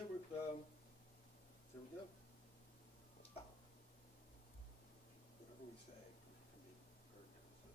Yeah, there we go. Whatever we say can be heard. So.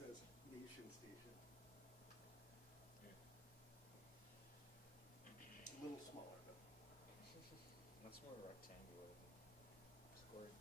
says nation station. Yeah. A little smaller though. That's more rectangular. Square.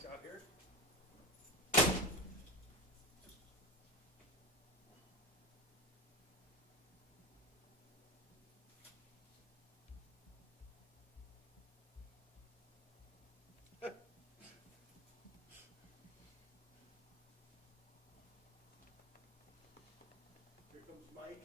Scott here. Here comes Mike.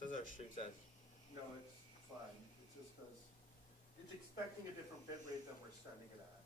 Says our stream size. No, it's fine. It's just because it's expecting a different bit rate than we're sending it at.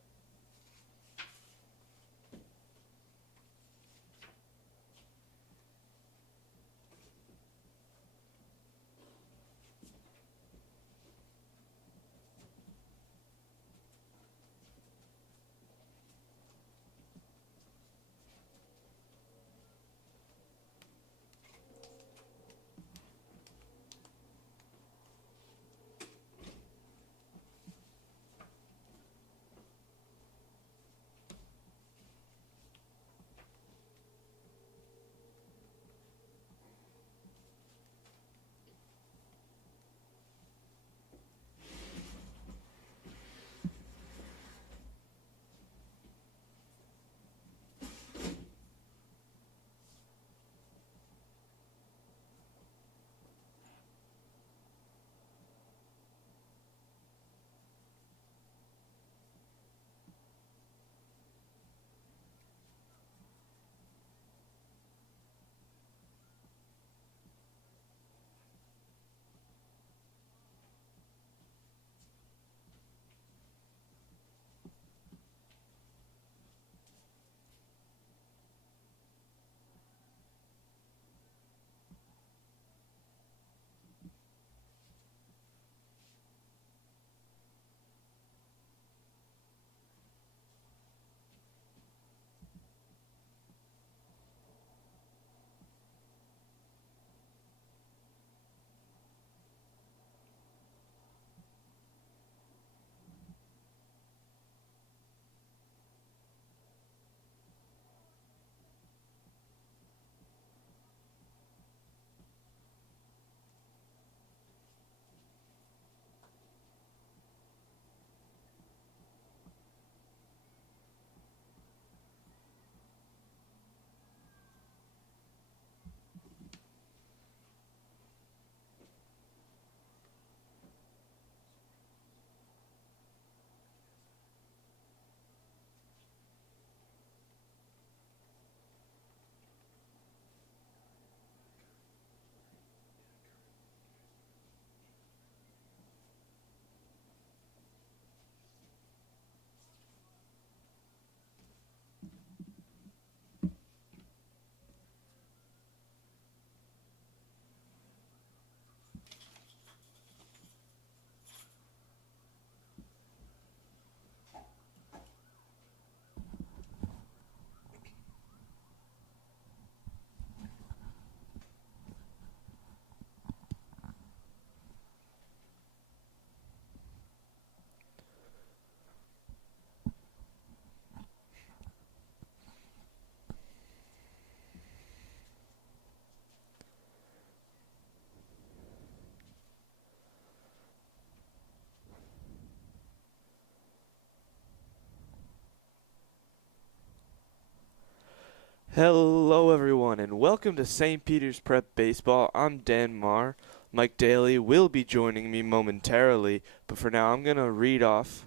Hello, everyone, and welcome to St. Peter's Prep Baseball. I'm Dan Marr. Mike Daly will be joining me momentarily, but for now, I'm going to read off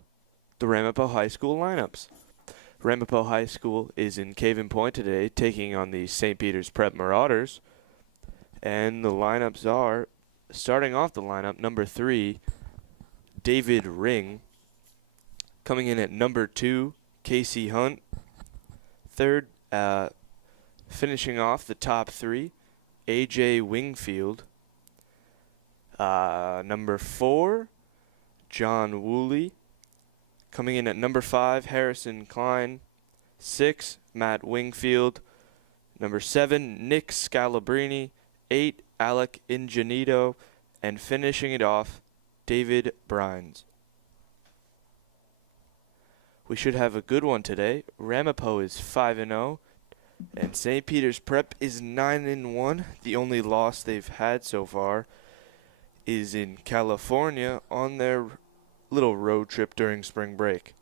the Ramapo High School lineups. Ramapo High School is in Caven Point today, taking on the St. Peter's Prep Marauders. And the lineups are, starting off the lineup, number 3, David Ring. Coming in at number 2, Casey Hunt. Third, finishing off the top 3, A.J. Wingfield. Number 4, John Woolley. Coming in at number 5, Harrison Klein. 6, Matt Wingfield. Number 7, Nick Scalabrini. 8, Alec Ingenito. And finishing it off, David Brines. We should have a good one today. Ramapo is 5-0, and St. Peter's Prep is 9-1. The only loss they've had so far is in California on their little road trip during spring break.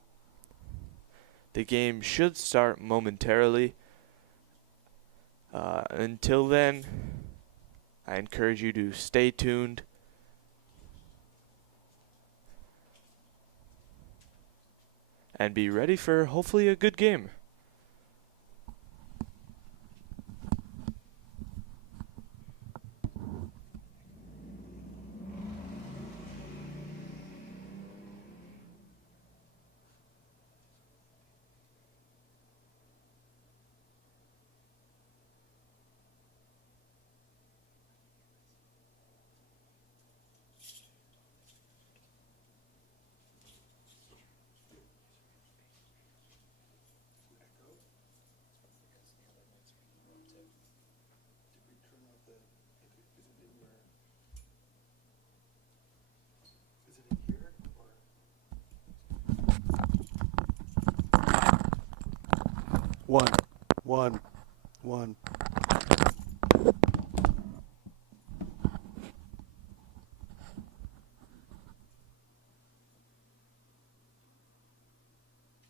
The game should start momentarily. Until then, I encourage you to stay tuned. And be ready for hopefully a good game. One. I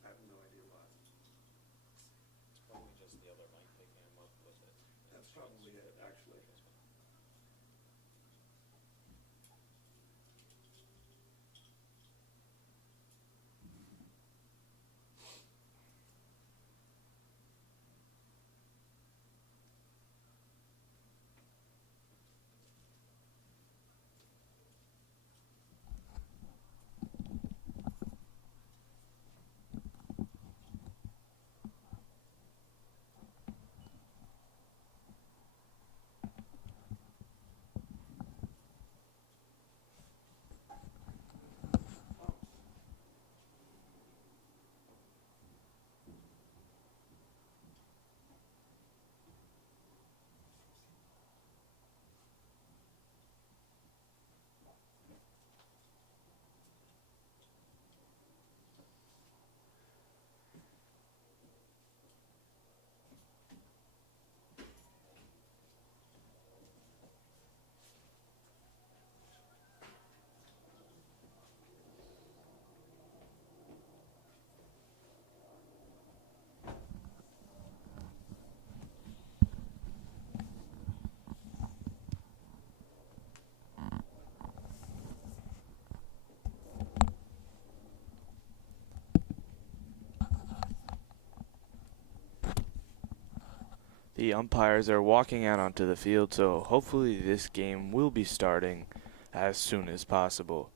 have no idea why. It's probably just the other mic picking him up with it. That's probably it, actually. The umpires are walking out onto the field, so hopefully this game will be starting as soon as possible.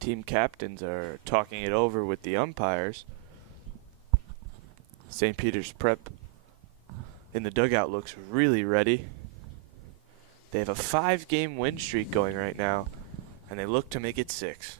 team captains are talking it over with the umpires. St. Peter's Prep in the dugout looks really ready. They have a 5-game win streak going right now, and they look to make it 6.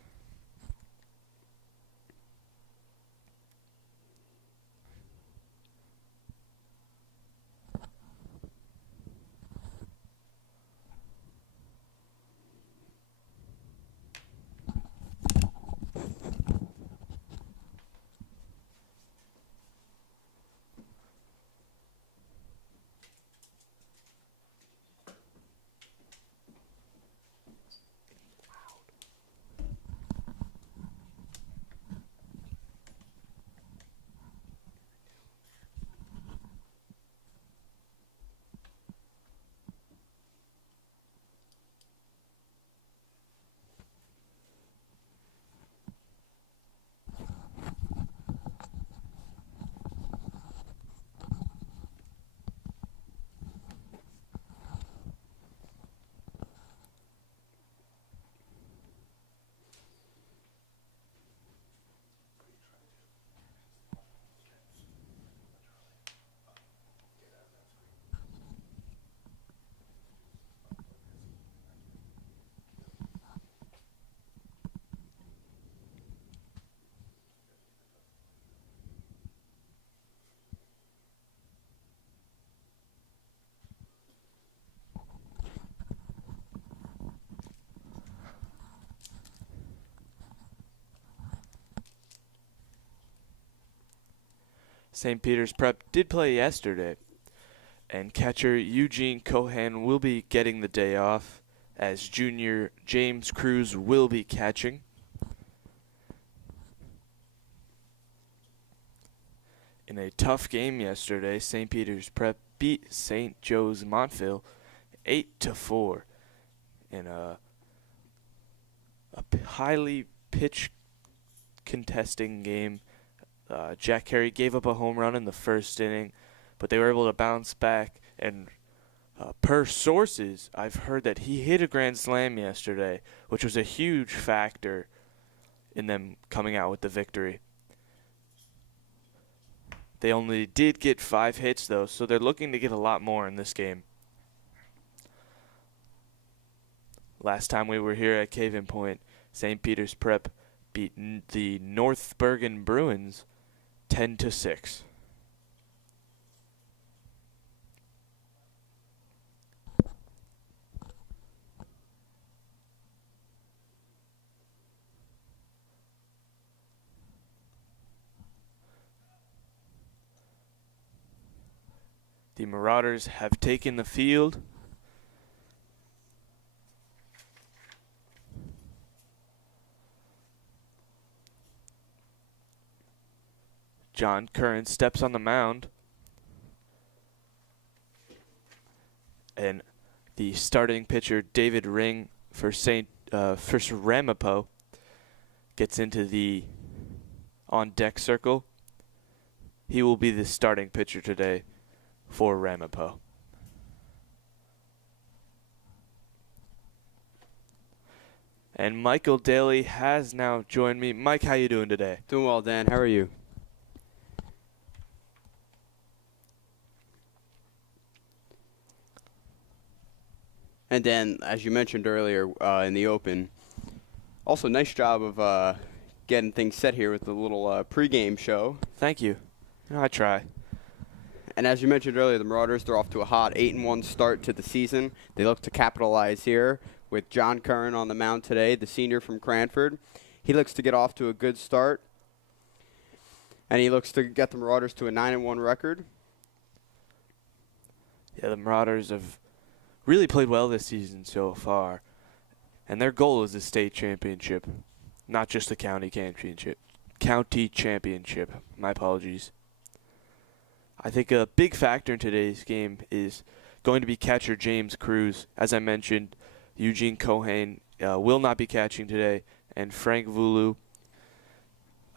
St. Peter's Prep did play yesterday, and catcher Eugene Cohan will be getting the day off, as junior James Cruz will be catching. In a tough game yesterday, St. Peter's Prep beat St. Joe's Montville 8-4 in a highly pitch contesting game. Jack Carey gave up a home run in the first inning, but they were able to bounce back. And per sources, I've heard that he hit a grand slam yesterday, which was a huge factor in them coming out with the victory. They only did get 5 hits, though, so they're looking to get a lot more in this game. Last time we were here at Caven Point, St. Peter's Prep beat the North Bergen Bruins 10-6. The Marauders have taken the field. John Curran steps on the mound, and the starting pitcher David Ring for Ramapo gets into the on-deck circle. He will be the starting pitcher today for Ramapo. And Michael Daly has now joined me. Mike, how you doing today? Doing well, Dan. How are you? And Dan, as you mentioned earlier in the open, also nice job of getting things set here with the little pregame show. Thank you. I try. And as you mentioned earlier, the Marauders, they're off to a hot 8-1 start to the season. They look to capitalize here with John Curran on the mound today, the senior from Cranford. He looks to get off to a good start, and he looks to get the Marauders to a 9-1 record. Yeah, the Marauders have really played well this season so far, and their goal is the state championship, not just the county championship. My apologies. I think a big factor in today's game is going to be catcher James Cruz. As I mentioned, Eugene Cohan will not be catching today, and Frank Vulu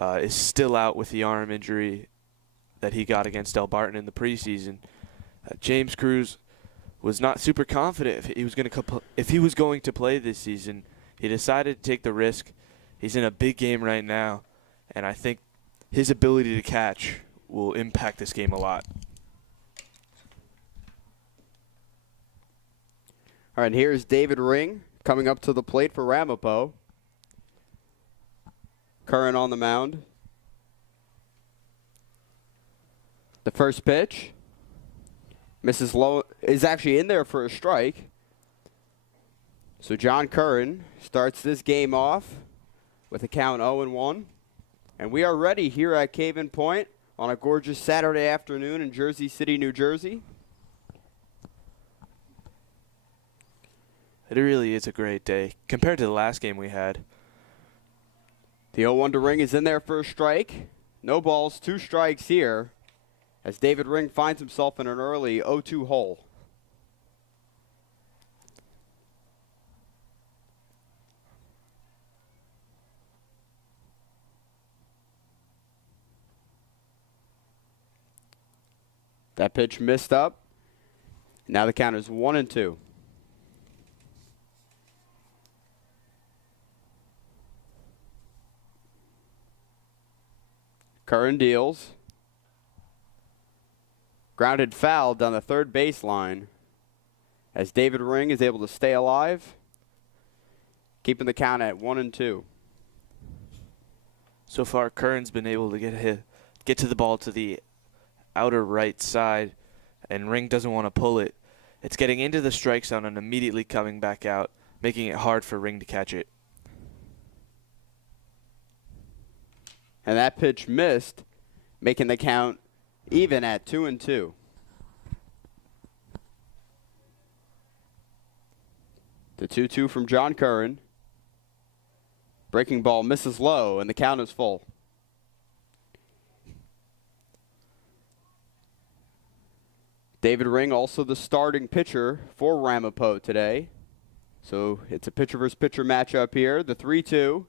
is still out with the arm injury that he got against El Barton in the preseason. James Cruz was not super confident if he was going to play this season. He decided to take the risk. He's in a big game right now, and I think his ability to catch will impact this game a lot. All right, here's David Ring coming up to the plate for Ramapo. Curran on the mound. The first pitch misses low, is actually in there for a strike. So John Curran starts this game off with a count 0-1. And we are ready here at Caven Point on a gorgeous Saturday afternoon in Jersey City, New Jersey. It really is a great day compared to the last game we had. The 0-1 to Ring is in there for a strike. No balls, 2 strikes here as David Ring finds himself in an early 0-2 hole. That pitch missed up. Now the count is 1-2. Curran deals. Grounded foul down the third baseline as David Ring is able to stay alive, keeping the count at 1-2. So far, Curran's been able to get to the ball to the outer right side, and Ring doesn't want to pull it. It's getting into the strike zone and immediately coming back out, making it hard for Ring to catch it. And that pitch missed, making the count even at 2-2. The 2-2 from John Curran. Breaking ball misses low, and the count is full. David Ring also the starting pitcher for Ramapo today. So it's a pitcher versus pitcher matchup here. The 3-2.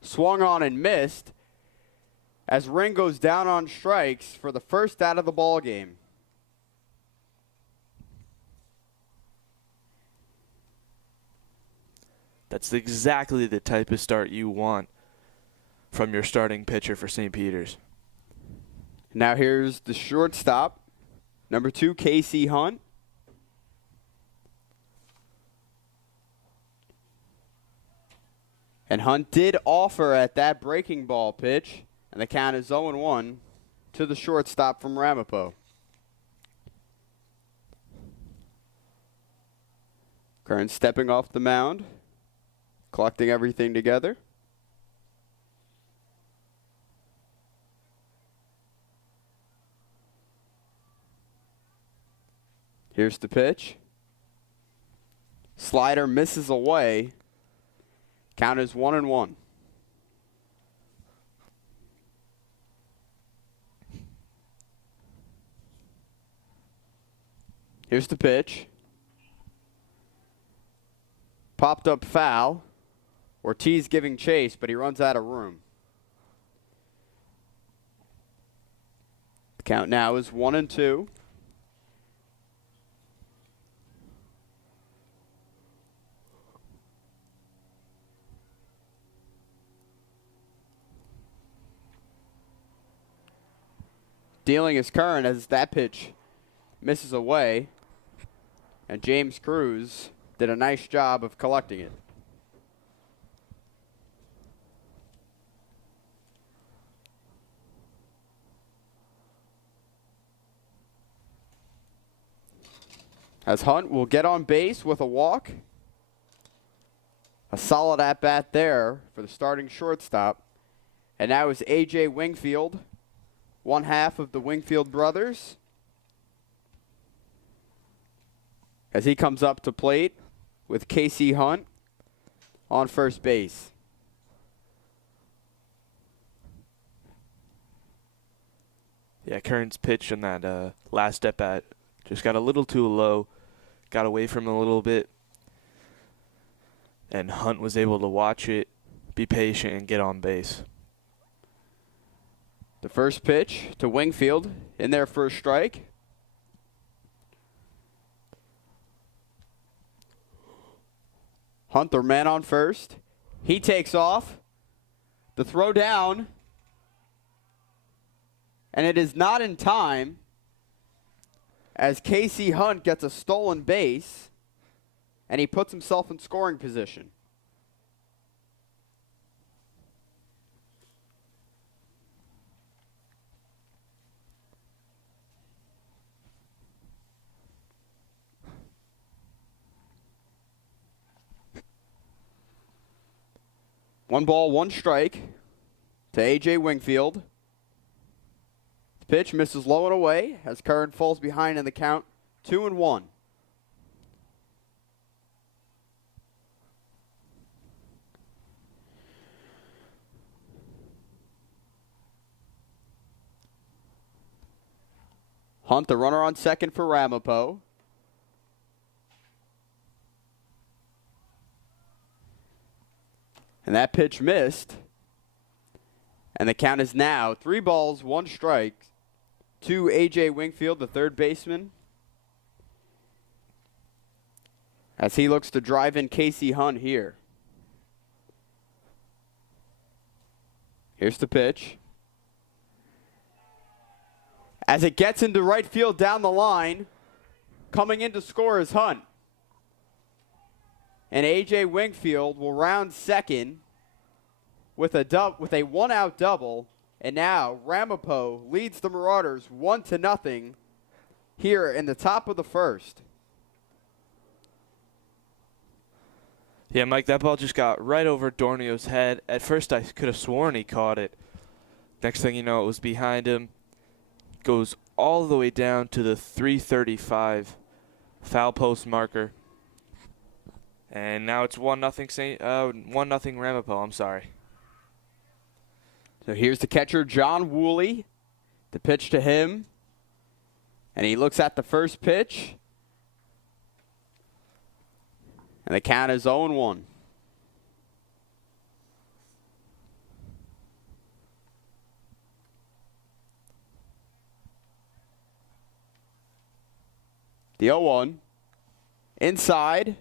Swung on and missed as Ring goes down on strikes for the first out of the ball game. That's exactly the type of start you want from your starting pitcher for St. Peter's. Now here's the shortstop, number 2, Casey Hunt. And Hunt did offer at that breaking ball pitch, and the count is 0-1 to the shortstop from Ramapo. Curran stepping off the mound, collecting everything together. Here's the pitch. Slider misses away. Count is 1-1. Here's the pitch. Popped up foul. Ortiz giving chase, but he runs out of room. The count now is 1-2. Dealing is Curran as that pitch misses away. And James Cruz did a nice job of collecting it. As Hunt will get on base with a walk. A solid at-bat there for the starting shortstop. And now is A.J. Wingfield, one half of the Wingfield brothers, as he comes up to plate with Casey Hunt on first base. Yeah, Curran's pitch on that last at-bat just got a little too low, got away from him a little bit, and Hunt was able to watch it, be patient, and get on base. The first pitch to Wingfield in there for a strike. Hunt, their man on first. He takes off. The throw down. And it is not in time as Casey Hunt gets a stolen base, and he puts himself in scoring position. One ball, one strike to A.J. Wingfield. The pitch misses low and away as Curran falls behind in the count, 2-1. Hunt, the runner on second for Ramapo. And that pitch missed. And the count is now 3 balls, 1 strike to A.J. Wingfield, the third baseman, as he looks to drive in Casey Hunt here. Here's the pitch. As it gets into right field down the line, coming in to score is Hunt. And A.J. Wingfield will round second with a 1-out double. And now Ramapo leads the Marauders 1-0 here in the top of the first. Yeah, Mike, that ball just got right over Dornio's head. At first, I could have sworn he caught it. Next thing you know, it was behind him. Goes all the way down to the 335 foul post marker. And now it's 1-0 Ramapo. I'm sorry. So here's the catcher, John Woolley. The pitch to him. And he looks at the first pitch. And the count is 0-1. The 0-1. Inside.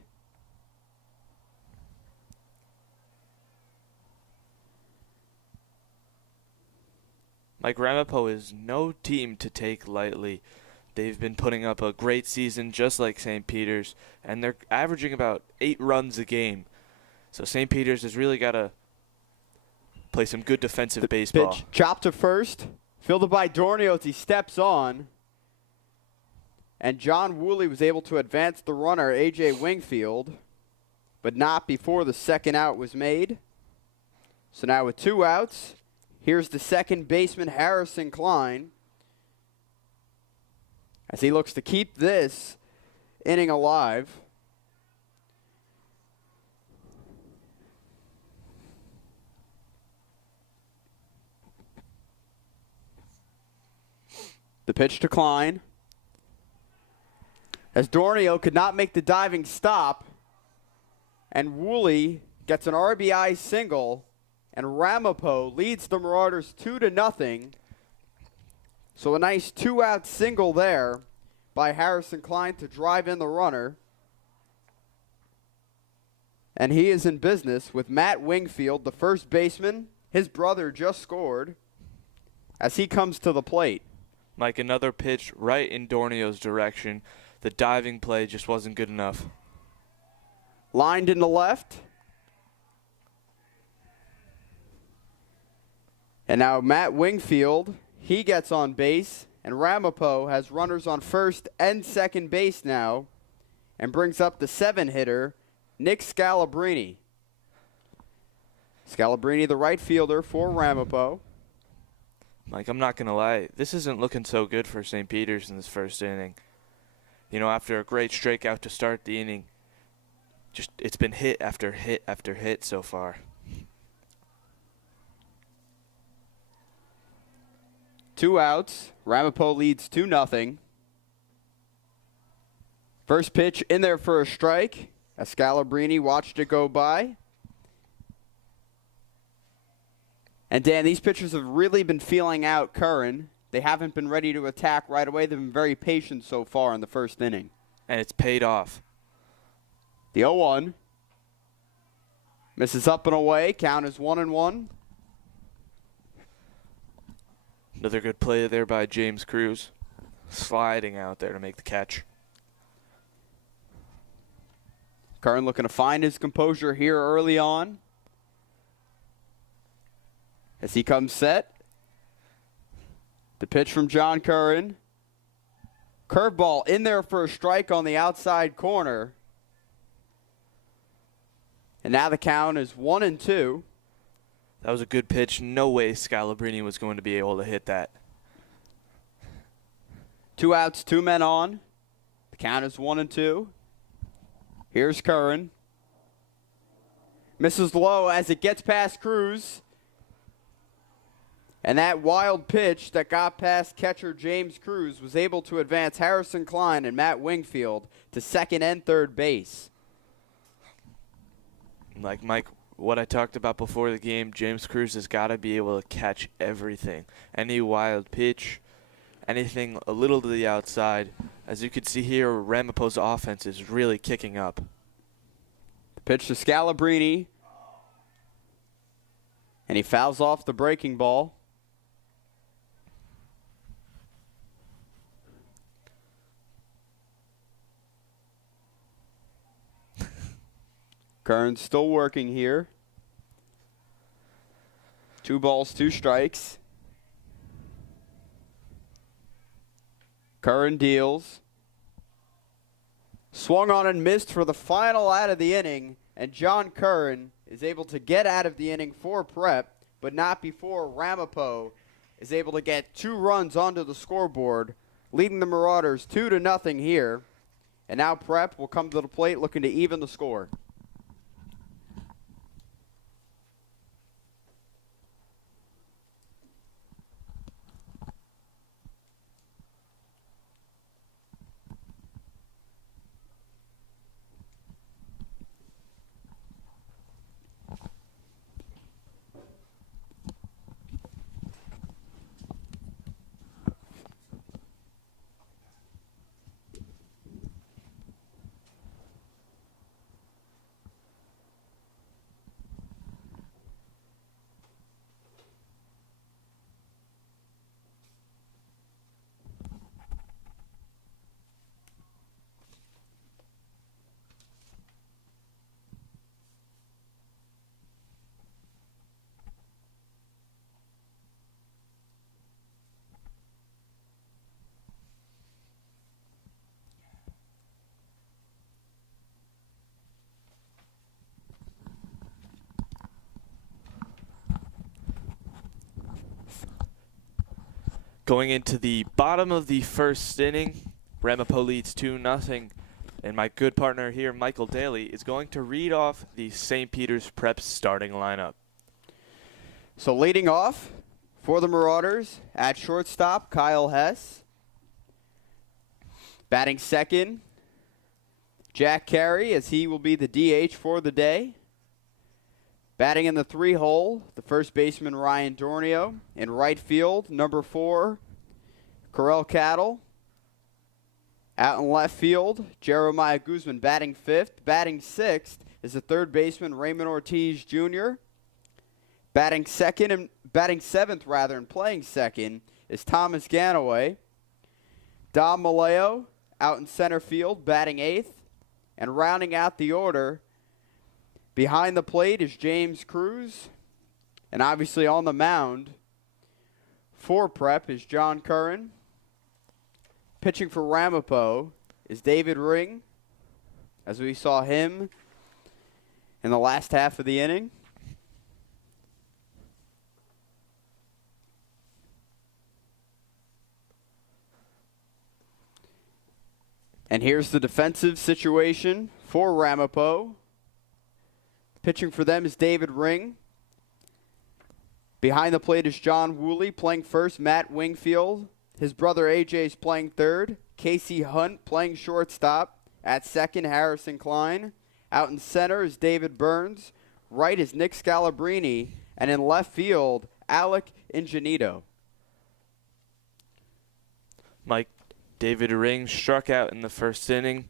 Mike, Ramapo is no team to take lightly. They've been putting up a great season just like St. Peter's, and they're averaging about 8 runs a game. So St. Peter's has really got to play some good defensive baseball. Pitch chopped to first, fielded by Dornio as he steps on. And John Woolley was able to advance the runner, A.J. Wingfield, but not before the second out was made. So now with 2 outs, here's the second baseman, Harrison Klein, as he looks to keep this inning alive. The pitch to Klein. As Dornio could not make the diving stop, and Woolley gets an RBI single, and Ramapo leads the Marauders 2-0. So a nice 2-out single there by Harrison Klein to drive in the runner. And he is in business with Matt Wingfield, the first baseman. His brother just scored as he comes to the plate. Mike, another pitch right in Dornio's direction. The diving play just wasn't good enough. Lined in the left. And now Matt Wingfield, he gets on base, and Ramapo has runners on first and second base now, and brings up the 7-hitter, Nick Scalabrini. Scalabrini, the right fielder for Ramapo. Mike, I'm not going to lie. This isn't looking so good for St. Peter's in this first inning. You know, after a great strikeout to start the inning, it's been hit after hit after hit so far. 2 outs. Ramapo leads 2-0. First pitch in there for a strike. As Scalabrini watched it go by. And Dan, these pitchers have really been feeling out Curran. They haven't been ready to attack right away. They've been very patient so far in the first inning. And it's paid off. The 0-1. Misses up and away. Count is 1-1. Another good play there by James Cruz. Sliding out there to make the catch. Curran looking to find his composure here early on. As he comes set. The pitch from John Curran. Curveball in there for a strike on the outside corner. And now the count is 1-2. That was a good pitch. No way Scalabrini was going to be able to hit that. 2 outs, 2 men on. The count is 1-2. Here's Curran. Misses low as it gets past Cruz. And that wild pitch that got past catcher James Cruz was able to advance Harrison Klein and Matt Wingfield to second and third base. Like Mike, what I talked about before the game, James Cruz has got to be able to catch everything. Any wild pitch, anything a little to the outside. As you can see here, Ramapo's offense is really kicking up. The pitch to Scalabrini. And he fouls off the breaking ball. Curran's still working here. 2 balls, 2 strikes. Curran deals. Swung on and missed for the final out of the inning. And John Curran is able to get out of the inning for Prep, but not before Ramapo is able to get 2 runs onto the scoreboard, leading the Marauders 2-0 here. And now Prep will come to the plate looking to even the score. Going into the bottom of the first inning, Ramapo leads 2-0. And my good partner here, Michael Daly, is going to read off the St. Peter's Prep starting lineup. So leading off for the Marauders at shortstop, Kyle Hess. Batting second, Jack Carey, as he will be the DH for the day. Batting in the 3-hole, the first baseman Ryan Dornio. In right field, number 4, Corel Cattle. Out in left field, Jeremiah Guzman batting 5th. Batting 6th is the third baseman Raymond Ortiz Jr. Batting 7th and playing second is Thomas Ganaway. Dom Maleo out in center field, batting 8th. And rounding out the order, behind the plate is James Cruz. And obviously on the mound for Prep is John Curran. Pitching for Ramapo is David Ring, as we saw him in the last half of the inning. And here's the defensive situation for Ramapo. Pitching for them is David Ring. Behind the plate is John Woolley. Playing first, Matt Wingfield. His brother AJ is playing third. Casey Hunt playing shortstop. At second, Harrison Klein. Out in center is David Burns. Right is Nick Scalabrini. And in left field, Alec Ingenito. Mike, David Ring struck out in the first inning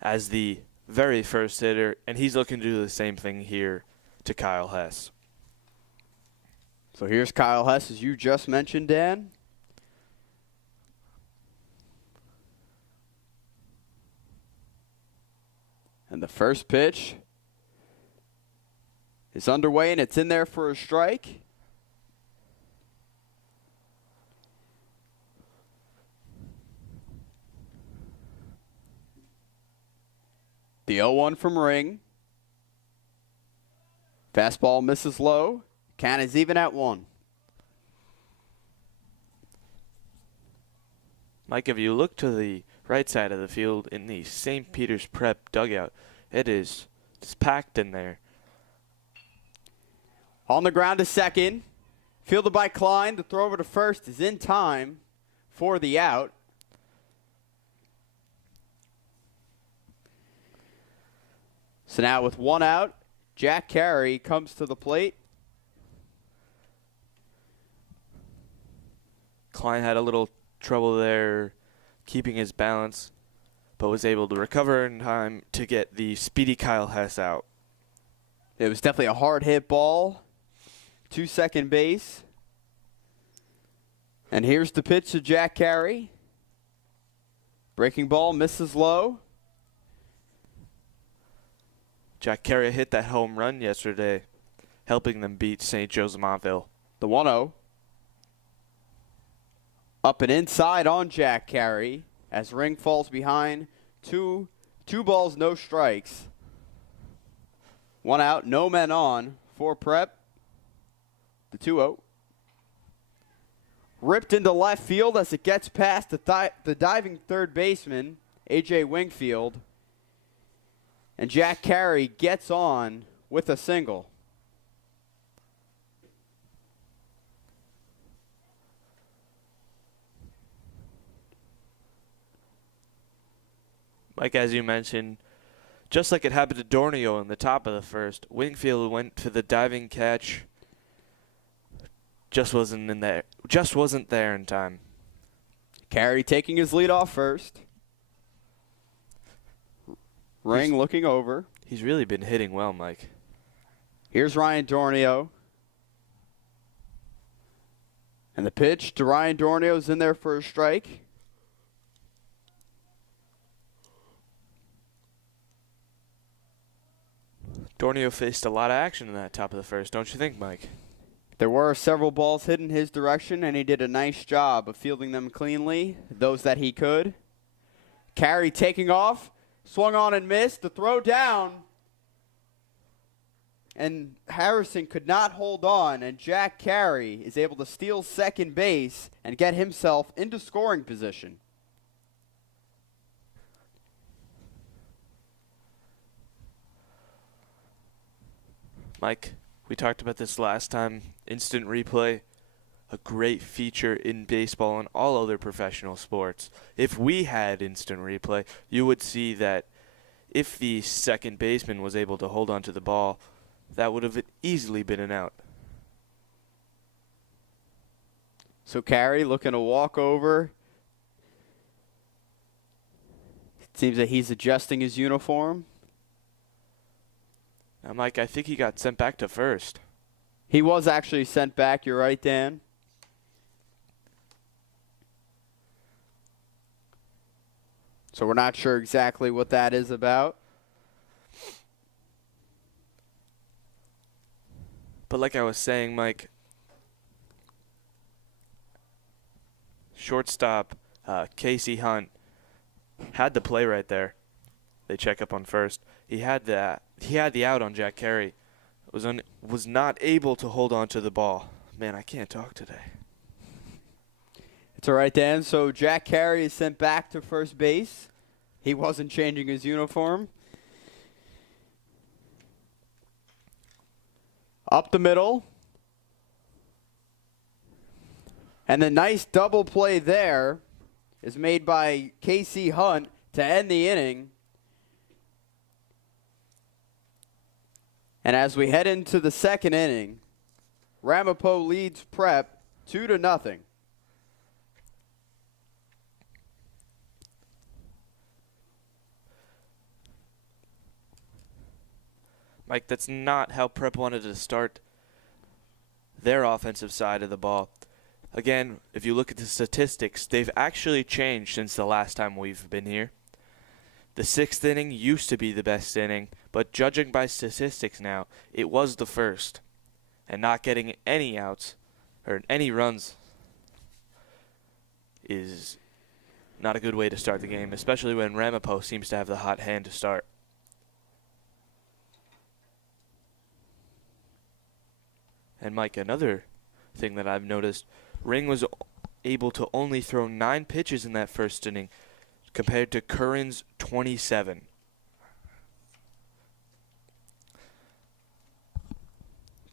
as the very first hitter, and he's looking to do the same thing here to Kyle Hess. So here's Kyle Hess, as you just mentioned, Dan. And the first pitch is underway, and it's in there for a strike. The 0-1 from Ring. Fastball misses low. Count is even at 1. Mike, if you look to the right side of the field in the St. Peter's Prep dugout, it's packed in there. On the ground to second. Fielded by Klein. The throw over to first is in time for the out. So now with 1 out, Jack Carey comes to the plate. Klein had a little trouble there keeping his balance, but was able to recover in time to get the speedy Kyle Hess out. It was definitely a hard hit ball to second base. And here's the pitch to Jack Carey. Breaking ball misses low. Jack Carey hit that home run yesterday, helping them beat St. Joe's Montville. The 1-0. Up and inside on Jack Carey as Ring falls behind. Two balls, no strikes. 1 out, no men on for Prep. The 2-0. Ripped into left field as it gets past the diving third baseman, A.J. Wingfield. And Jack Carey gets on with a single. Mike, as you mentioned, just like it happened to Dornio in the top of the first, Wingfield went to the diving catch. Just wasn't there in time. Carey taking his lead off first. Ring looking over. He's really been hitting well, Mike. Here's Ryan Dornio. And the pitch to Ryan Dornio is in there for a strike. Dornio faced a lot of action in that top of the first, don't you think, Mike? There were several balls hit in his direction, and he did a nice job of fielding them cleanly, those that he could. Carey taking off. Swung on and missed. The throw down. And Harrison could not hold on. And Jack Carey is able to steal second base and get himself into scoring position. Mike, we talked about this last time. Instant replay, a great feature in baseball and all other professional sports. If we had instant replay, you would see that if the second baseman was able to hold on to the ball, that would have easily been an out. So Carey looking to walk over. It seems that he's adjusting his uniform. Now, Mike, I think he got sent back to first. He was actually sent back. You're right, Dan. So we're not sure exactly what that is about. But like I was saying, Mike, shortstop Casey Hunt had the play right there. They check up on first. He had the out on Jack Carey. Was not able to hold on to the ball. Man, I can't talk today. It's all right, Dan. So Jack Carey is sent back to first base. He wasn't changing his uniform. Up the middle. And the nice double play there is made by Casey Hunt to end the inning. And as we head into the second inning, Ramapo leads Prep 2-0. Mike, that's not how Prep wanted to start their offensive side of the ball. Again, if you look at the statistics, they've actually changed since the last time we've been here. The 6th inning used to be the best inning, but judging by statistics now, it was the first. And not getting any outs or any runs is not a good way to start the game, especially when Ramapo seems to have the hot hand to start. And Mike, another thing that I've noticed, Ring was able to only throw 9 pitches in that first inning compared to Curran's 27.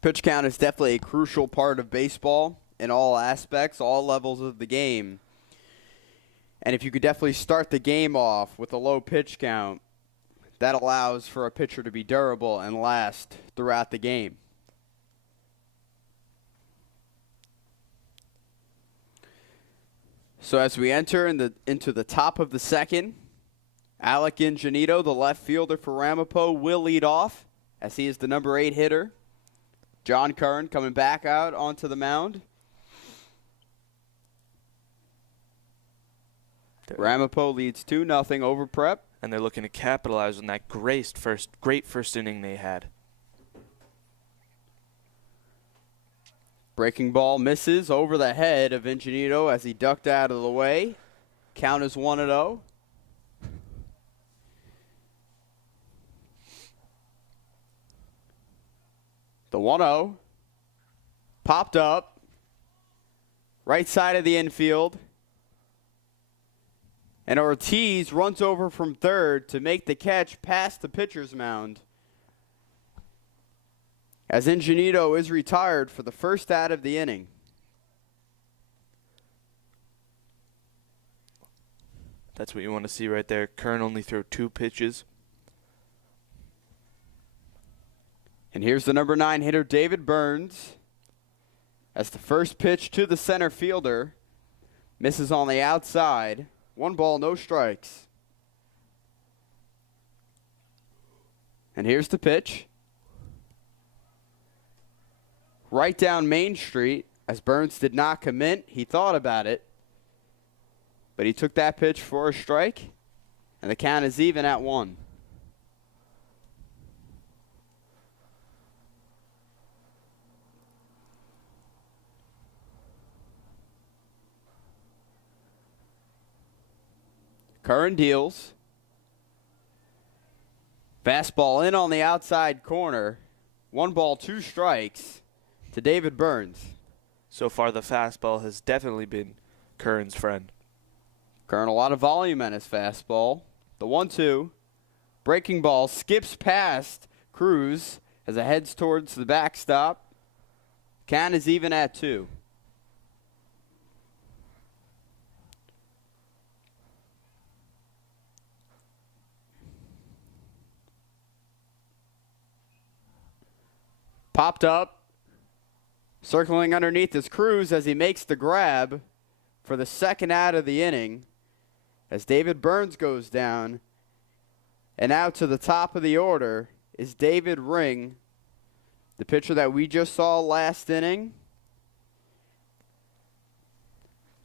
Pitch count is definitely a crucial part of baseball in all aspects, all levels of the game. And if you could definitely start the game off with a low pitch count, that allows for a pitcher to be durable and last throughout the game. So as we enter into the top of the second, Alec Ingenito, the left fielder for Ramapo, will lead off as he is the number 8 hitter. John Curran coming back out onto the mound. Ramapo leads 2-0 over Prep. And they're looking to capitalize on that great first inning they had. Breaking ball misses over the head of Ingenito as he ducked out of the way. Count is 1-0. The 1-0 popped up right side of the infield. And Ortiz runs over from third to make the catch past the pitcher's mound, as Ingenito is retired for the first out of the inning. That's what you want to see right there. Curran only threw 2 pitches. And here's the number 9 hitter, David Burns, as the first pitch to the center fielder misses on the outside. 1 ball, no strikes. And here's the pitch. Right down Main Street, as Burns did not commit. He thought about it, but he took that pitch for a strike, and the count is even at 1. Curran deals. Fastball in on the outside corner. 1 ball, 2 strikes to David Burns. So far, the fastball has definitely been Curran's friend. Curran, a lot of volume on his fastball. The 1-2. Breaking ball skips past Cruz as it heads towards the backstop. Count is even at 2. Popped up. Circling underneath is Cruz as he makes the grab for the second out of the inning as David Burns goes down. And out to the top of the order is David Ring, the pitcher that we just saw last inning.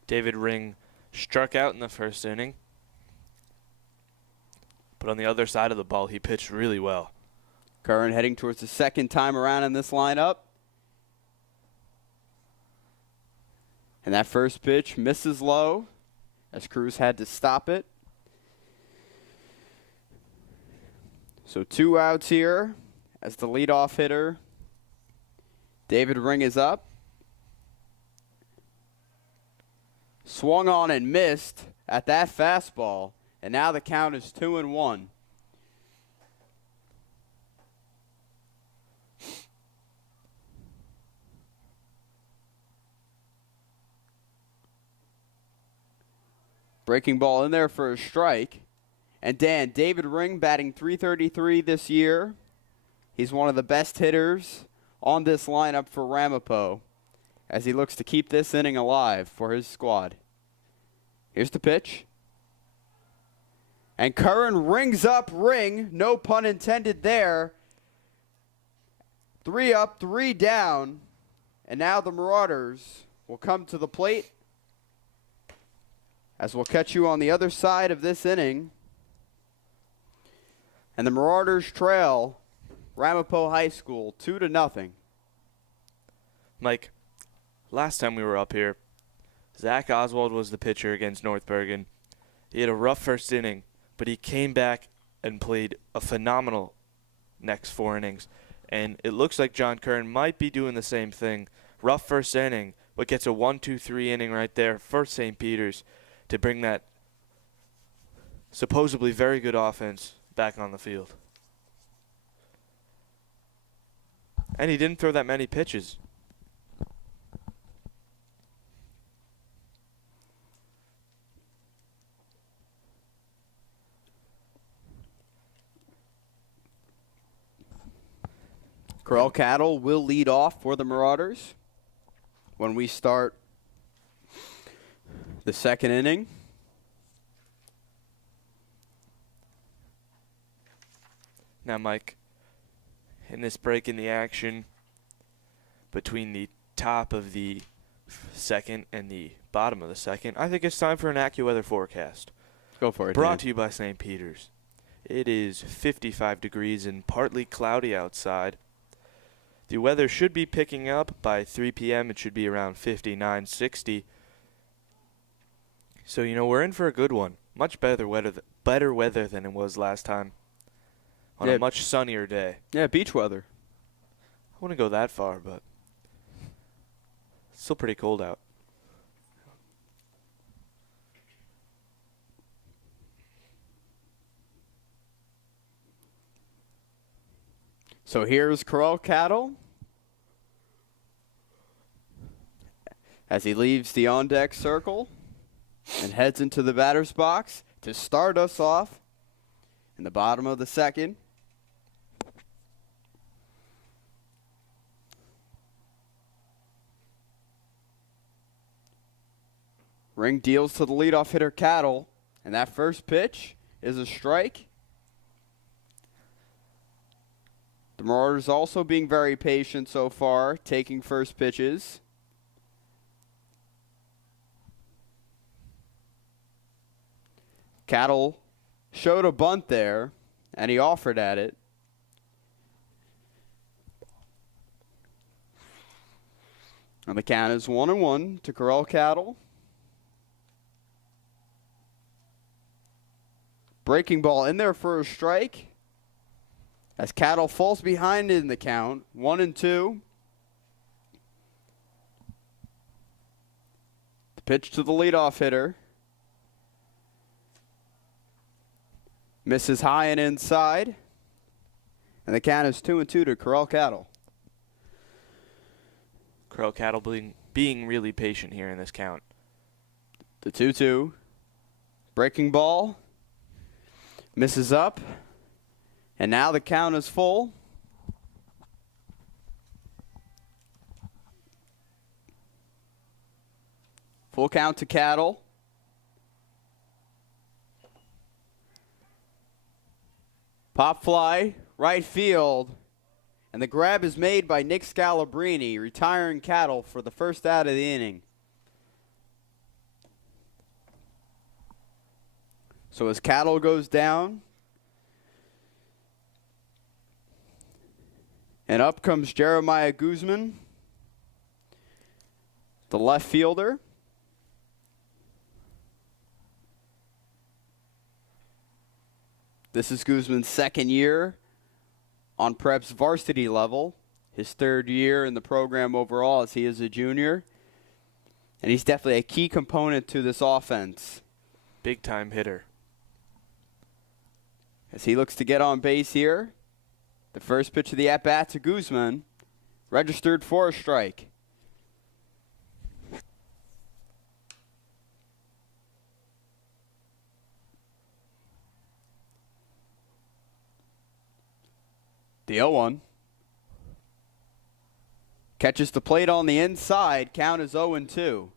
David Ring struck out in the first inning, but on the other side of the ball, he pitched really well. Curran heading towards the second time around in this lineup. And that first pitch misses low as Cruz had to stop it. So 2 outs here as the leadoff hitter, David Ring, is up. Swung on and missed at that fastball, and now the count is 2-1. Breaking ball in there for a strike. And Dan, David Ring batting .333 this year. He's one of the best hitters on this lineup for Ramapo as he looks to keep this inning alive for his squad. Here's the pitch. And Curran rings up Ring, no pun intended there, 3 up, 3 down. And now the Marauders will come to the plate, as we'll catch you on the other side of this inning. And the Marauders trail Ramapo High School 2-0. Mike, last time we were up here, Zach Oswald was the pitcher against North Bergen. He had a rough first inning, but he came back and played a phenomenal next 4 innings. And it looks like John Kern might be doing the same thing. Rough first inning, but gets a 1-2-3 inning right there for St. Peter's to bring that supposedly very good offense back on the field. And he didn't throw that many pitches. Corral Cattle will lead off for the Marauders when we start the second inning. Now, Mike, in this break in the action between the top of the second and the bottom of the second, I think it's time for an AccuWeather forecast. Go for it, Brought Dan. to you by St. Peter's. It is 55 degrees and partly cloudy outside. The weather should be picking up by 3 p.m. It should be around 59, 60. So, we're in for a good one. Much better weather than it was last time. On a much sunnier day. Yeah, beach weather. I wouldn't go that far, but it's still pretty cold out. So here's Corral Cattle as he leaves the on-deck circle and heads into the batter's box to start us off in the bottom of the second. Ring deals to the leadoff hitter Cattle, and that first pitch is a strike. The Marauders also being very patient so far, taking first pitches. Cattle showed a bunt there, and he offered at it. And the count is 1-1 to Corral Cattle. Breaking ball in there for a strike. As Cattle falls behind in the count, 1-2. The pitch to the leadoff hitter. Misses high and inside. And the count is 2-2 to Corral Cattle. Corral Cattle being really patient here in this count. The 2-2. Breaking ball. Misses up. And now the count is full. Full count to Cattle. Pop fly, right field. And the grab is made by Nick Scalabrini, retiring Cattle for the first out of the inning. So as Cattle goes down, and up comes Jeremiah Guzman, the left fielder. This is Guzman's second year on Prep's varsity level, his third year in the program overall as he is a junior. And he's definitely a key component to this offense. Big time hitter. As he looks to get on base here, the first pitch of the at-bat to Guzman, registered for a strike. The 0-1. Catches the plate on the inside. Count is 0-2.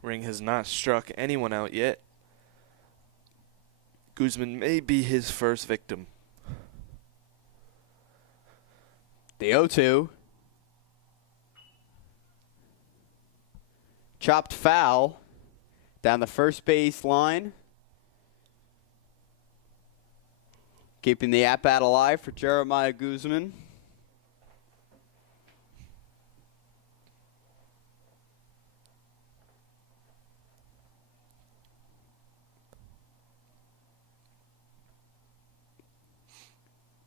Ring has not struck anyone out yet. Guzman may be his first victim. The 0-2. Chopped foul down the first base line. Keeping the at-bat alive for Jeremiah Guzman.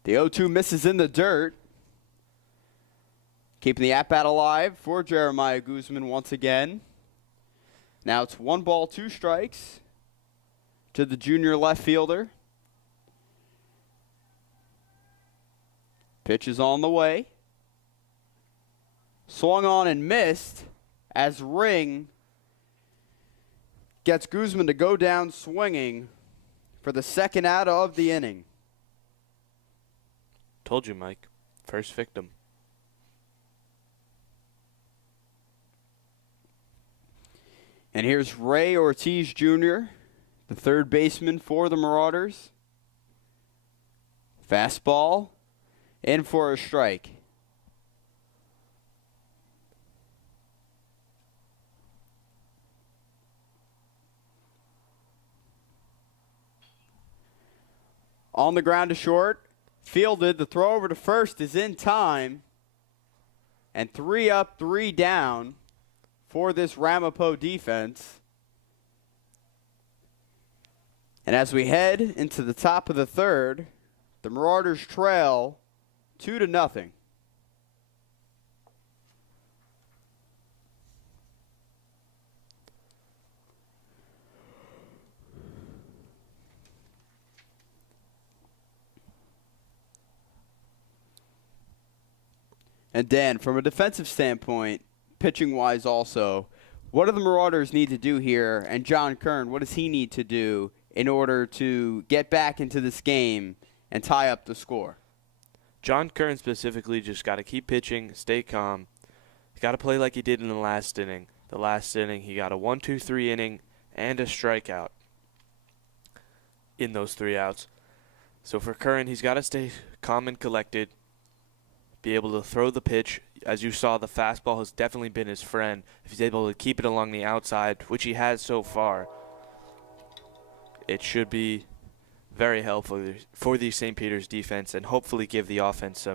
The 0-2 misses in the dirt. Keeping the at-bat alive for Jeremiah Guzman once again. Now it's 1 ball, 2 strikes to the junior left fielder. Pitch is on the way. Swung on and missed as Ring gets Guzman to go down swinging for the second out of the inning. Told you, Mike. First victim. And here's Ray Ortiz Jr., the third baseman for the Marauders. Fastball, in for a strike. On the ground to short, fielded. The throw over to first is in time. And 3 up, 3 down for this Ramapo defense. And as we head into the top of the third, the Marauders trail 2-0. And Dan, from a defensive standpoint, pitching-wise also, what do the Marauders need to do here? And John Kern, what does he need to do in order to get back into this game and tie up the score? John Kern specifically just got to keep pitching, stay calm. He got to play like he did in the last inning. The last inning, he got a 1-2-3 inning and a strikeout in those 3 outs. So for Kern, he's got to stay calm and collected, be able to throw the pitch. As you saw, the fastball has definitely been his friend. If he's able to keep it along the outside, which he has so far, it should be very helpful for the St. Peter's defense and hopefully give the offense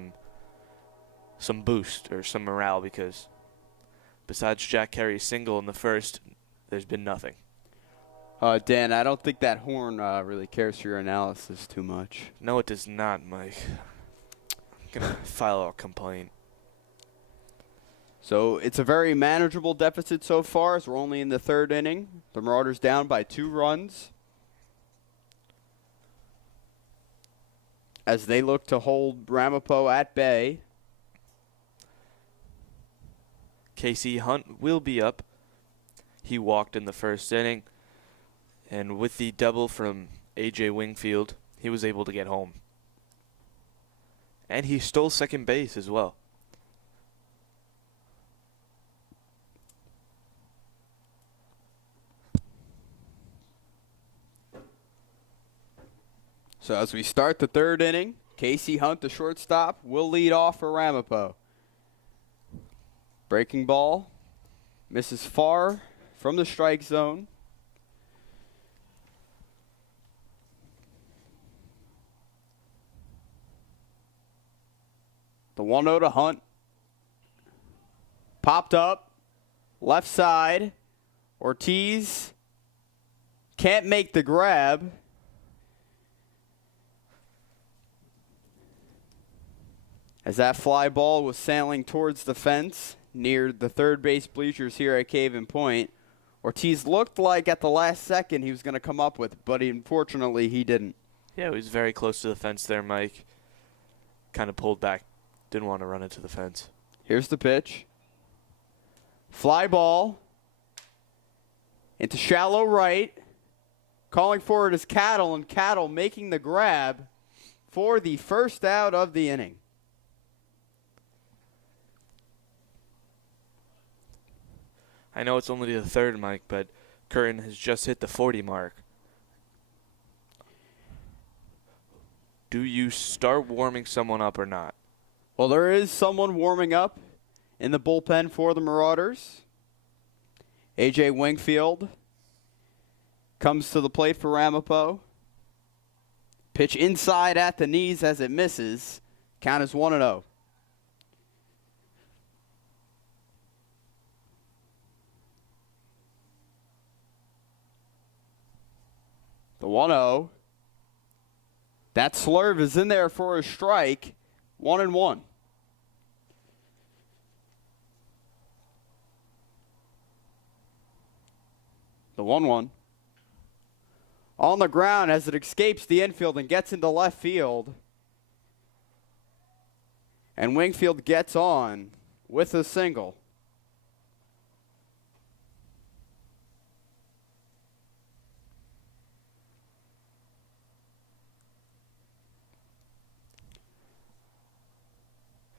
some boost or some morale, because besides Jack Carey's single in the first, there's been nothing. Dan, I don't think that horn really cares for your analysis too much. No, it does not, Mike. I'm going to file a complaint. So it's a very manageable deficit so far as we're only in the third inning. The Marauders down by 2 runs as they look to hold Ramapo at bay. Casey Hunt will be up. He walked in the first inning, and with the double from A.J. Wingfield, he was able to get home. And he stole second base as well. So as we start the third inning, Casey Hunt, the shortstop, will lead off for Ramapo. Breaking ball misses far from the strike zone. The 1-0 to Hunt. Popped up. Left side. Ortiz can't make the grab. As that fly ball was sailing towards the fence near the third base bleachers here at Caven Point, Ortiz looked like at the last second he was going to come up with, but unfortunately he didn't. Yeah, he was very close to the fence there, Mike. Kind of pulled back. Didn't want to run into the fence. Here's the pitch. Fly ball into shallow right. Calling for it is Cattle, and Cattle making the grab for the first out of the inning. I know it's only the third, Mike, but Curtin has just hit the 40 mark. Do you start warming someone up or not? Well, there is someone warming up in the bullpen for the Marauders. A.J. Wingfield comes to the plate for Ramapo. Pitch inside at the knees as it misses. Count is 1-0. The 1-0. That slurve is in there for a strike. 1-1. The 1-1. On the ground as it escapes the infield and gets into left field. And Wingfield gets on with a single.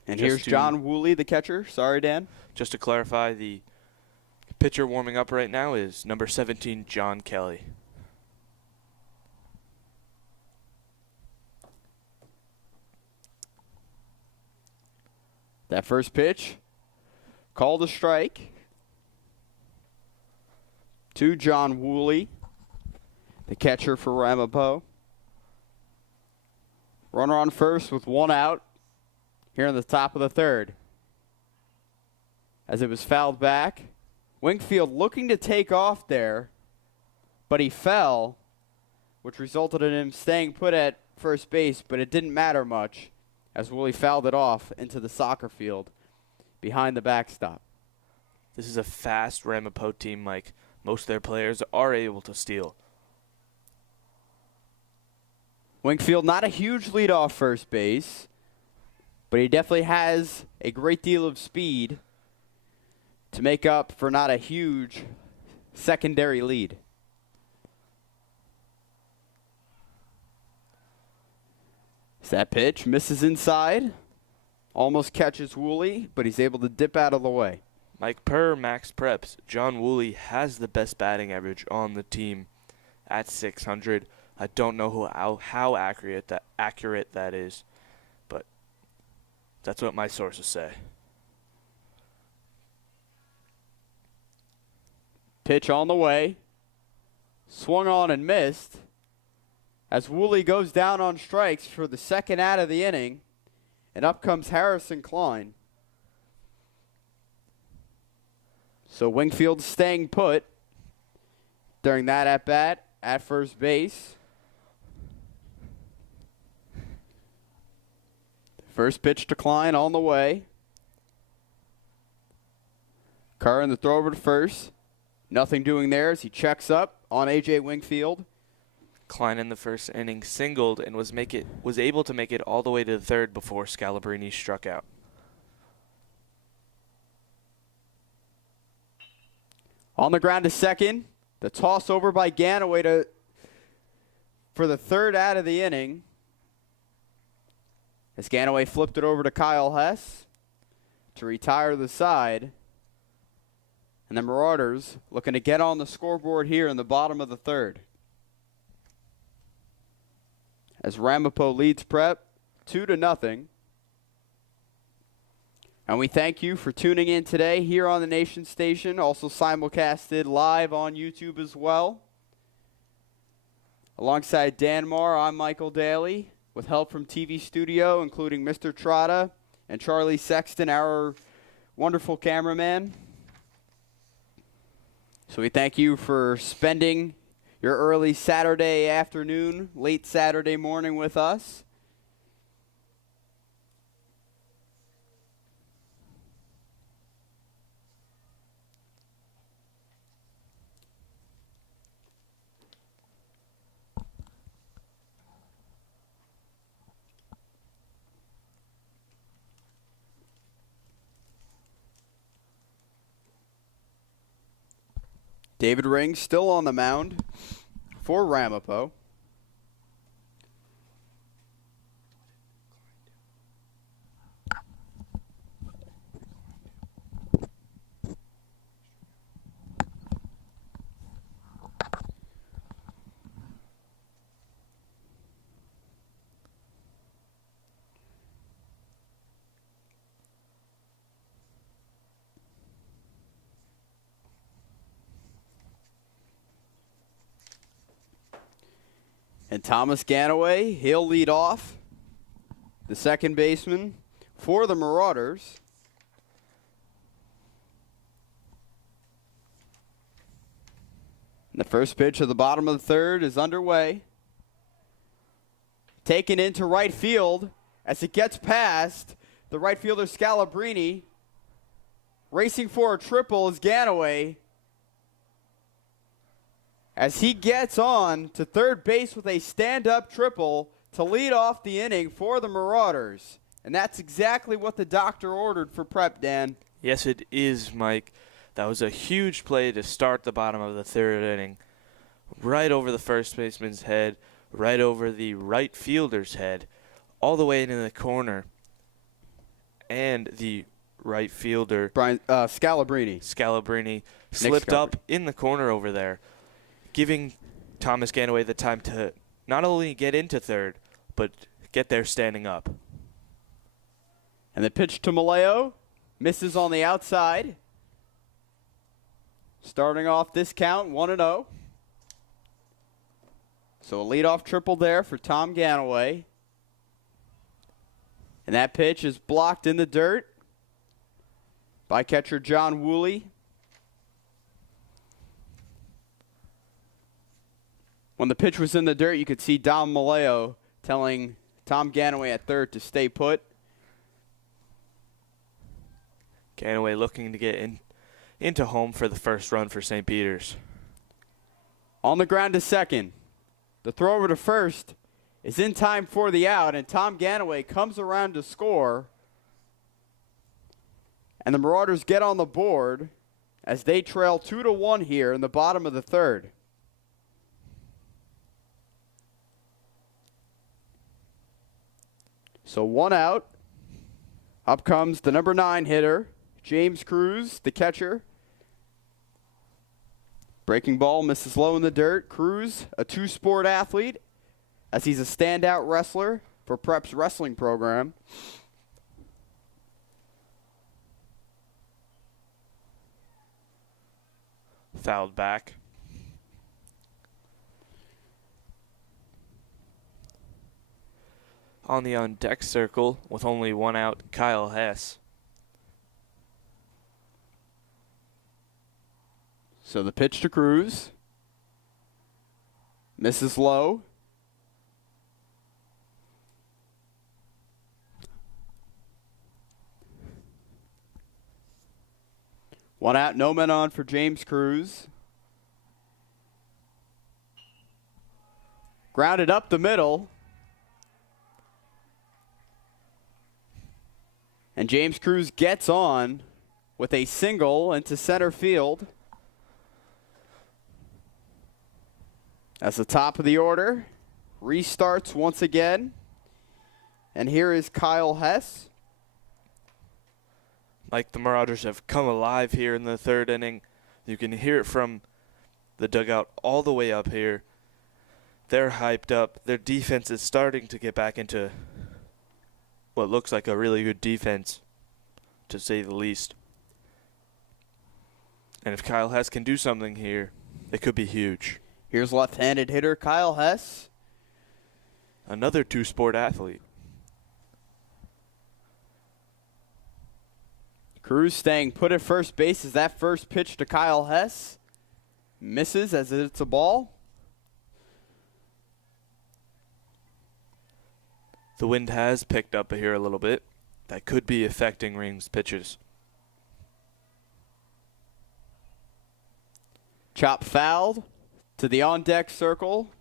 And here's John Woolley, the catcher. Sorry, Dan. Just to clarify, the pitcher warming up right now is number 17, John Kelly. That first pitch, called a strike to John Woolley, the catcher for Ramapo. Runner on first with one out here in the top of the third. As it was fouled back, Wingfield looking to take off there, but he fell, which resulted in him staying put at first base, but it didn't matter much as Woolley fouled it off into the soccer field behind the backstop. This is a fast Ramapo team, Mike. Most of their players are able to steal. Wingfield, not a huge lead off first base, but he definitely has a great deal of speed to make up for not a huge secondary lead. That pitch misses inside, almost catches Woolley, but he's able to dip out of the way. Mike, per Max Preps, John Woolley has the best batting average on the team at 600. I don't know how accurate that is, but that's what my sources say. Pitch on the way, swung on and missed. As Woolley goes down on strikes for the second out of the inning, and up comes Harrison Klein. So Wingfield staying put during that at-bat at first base. First pitch to Klein on the way. Kerr in the throw over to first. Nothing doing there as he checks up on A.J. Wingfield. Klein in the first inning singled and was able to make it all the way to the third before Scalabrini struck out. On the ground to second. The toss over by Ganaway for the third out of the inning. As Ganaway flipped it over to Kyle Hess to retire the side. And the Marauders looking to get on the scoreboard here in the bottom of the third. As Ramapo leads Prep 2-0. And we thank you for tuning in today here on the Nation Station, also simulcasted live on YouTube as well. Alongside Dan Marr, I'm Michael Daly, with help from TV Studio, including Mr. Trotta and Charlie Sexton, our wonderful cameraman. So we thank you for spending your early Saturday afternoon, late Saturday morning with us. David Ring still on the mound for Ramapo. And Thomas Ganaway, he'll lead off. The second baseman for the Marauders. The first pitch of the bottom of the third is underway. Taken into right field as it gets past the right fielder Scalabrini. Racing for a triple is Ganaway as he gets on to third base with a stand-up triple to lead off the inning for the Marauders. And that's exactly what the doctor ordered for Prep, Dan. Yes, it is, Mike. That was a huge play to start the bottom of the third inning. Right over the first baseman's head, right over the right fielder's head, all the way into the corner. And the right fielder, Scalabrini, slipped up in the corner over there, giving Thomas Ganaway the time to not only get into third, but get there standing up. And the pitch to Maleo misses on the outside. Starting off this count, 1-0. So a leadoff triple there for Tom Ganaway. And that pitch is blocked in the dirt by catcher John Woolley. When the pitch was in the dirt, you could see Dom Maleo telling Tom Ganaway at third to stay put. Ganaway looking to get into home for the first run for St. Peter's. On the ground to second. The throw over to first is in time for the out, and Tom Ganaway comes around to score. And the Marauders get on the board as they trail 2-1 here in the bottom of the third. So one out. Up comes the number 9 hitter, James Cruz, the catcher. Breaking ball misses low in the dirt. Cruz, a two-sport athlete, as he's a standout wrestler for Prep's wrestling program. Fouled back. On the on-deck circle, with only one out, Kyle Hess. So the pitch to Cruz. Misses low. One out, no men on for James Cruz. Grounded up the middle. And James Cruz gets on with a single into center field. As the top of the order restarts once again. And here is Kyle Hess. Like the Marauders have come alive here in the third inning. You can hear it from the dugout all the way up here. They're hyped up. Their defense is starting to get back into what looks like a really good defense, to say the least. And if Kyle Hess can do something here, it could be huge. Here's left-handed hitter Kyle Hess. Another two-sport athlete. Cruz staying put at first base as that first pitch to Kyle Hess misses as it's a ball. The wind has picked up here a little bit. That could be affecting Ring's pitches. Chop fouled to the on-deck circle.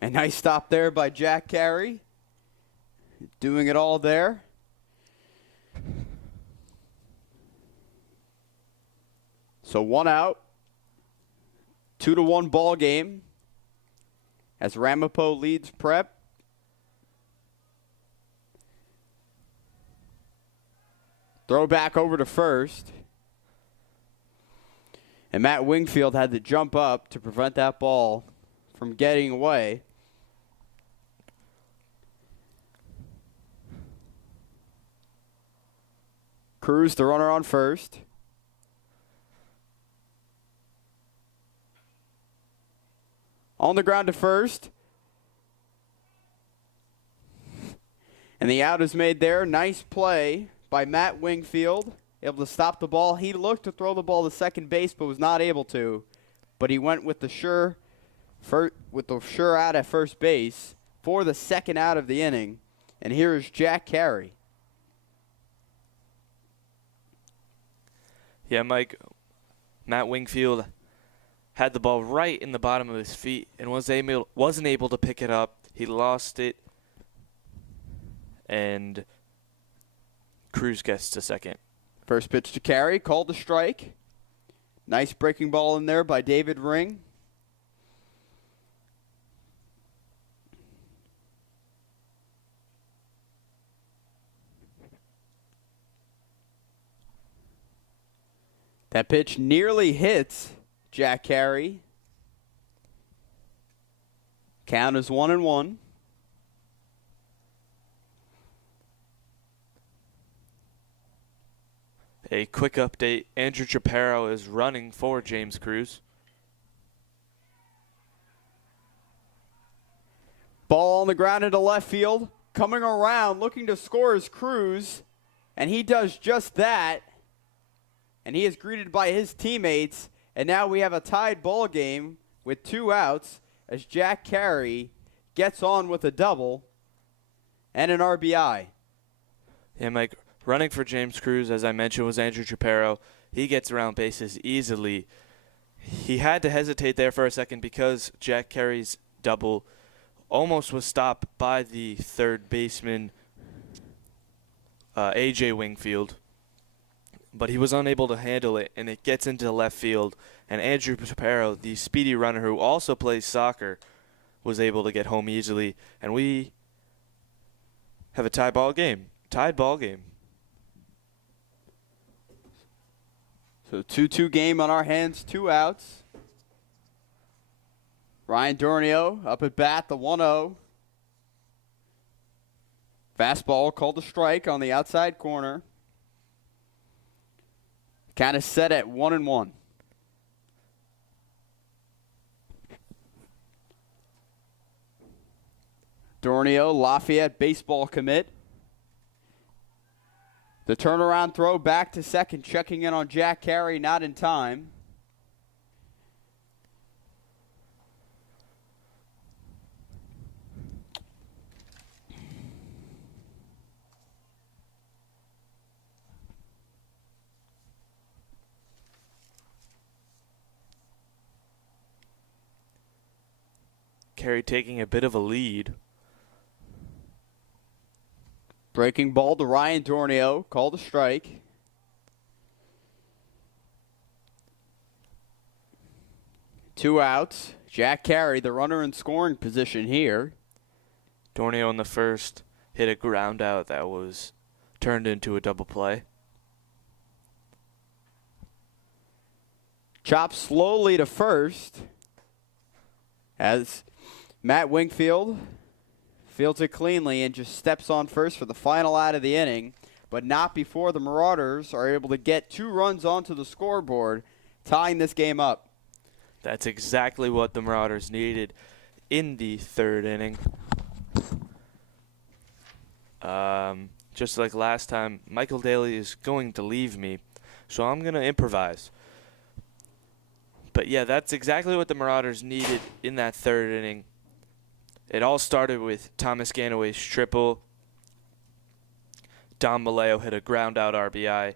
A nice stop there by Jack Carey. Doing it all there. So one out. 2-1 ball game as Ramapo leads Prep. Throw back over to first. And Matt Wingfield had to jump up to prevent that ball from getting away. Cruz, the runner on first. On the ground to first And the out is made there. Nice play by Matt Wingfield. Able to stop the ball. He looked to throw the ball to second base, but was not able to. But he went with the sure out at first base for the second out of the inning. And here is Jack Carey. Yeah, Mike, Matt Wingfield had the ball right in the bottom of his feet and wasn't able to pick it up. He lost it, and Cruz gets to second. First pitch to Carey, called a strike. Nice breaking ball in there by David Ring. That pitch nearly hits Jack Carey. Count is 1-1. A quick update, Andrew Chaparro is running for James Cruz. Ball on the ground into left field. Coming around, looking to score is Cruz. And he does just that. And he is greeted by his teammates. And now we have a tied ball game with 2 outs as Jack Carey gets on with a double and an RBI. Yeah, Mike, running for James Cruz, as I mentioned, was Andrew Chaparro. He gets around bases easily. He had to hesitate there for a second because Jack Carey's double almost was stopped by the third baseman, A.J. Wingfield. But he was unable to handle it, and it gets into left field. And Andrew Chaparro, the speedy runner who also plays soccer, was able to get home easily. And we have a tied ball game. So 2-2 game on our hands, 2 outs. Ryan Dornio up at bat, the 1-0. Fastball called a strike on the outside corner. Kind of set at 1-1. Dornio, Lafayette baseball commit. The turnaround throw back to second, checking in on Jack Carey, not in time. Carey taking a bit of a lead. Breaking ball to Ryan Dornio, called a strike. Two outs. Jack Carey, the runner in scoring position here. Dornio in the first hit a ground out that was turned into a double play. Chopped slowly to first as Matt Wingfield fields it cleanly and just steps on first for the final out of the inning, but not before the Marauders are able to get 2 runs onto the scoreboard, tying this game up. That's exactly what the Marauders needed in the third inning. Just like last time, Michael Daly is going to leave me, so I'm going to improvise. But yeah, that's exactly what the Marauders needed in that third inning. It all started with Thomas Ganaway's triple. Dom Maleo hit a ground-out RBI,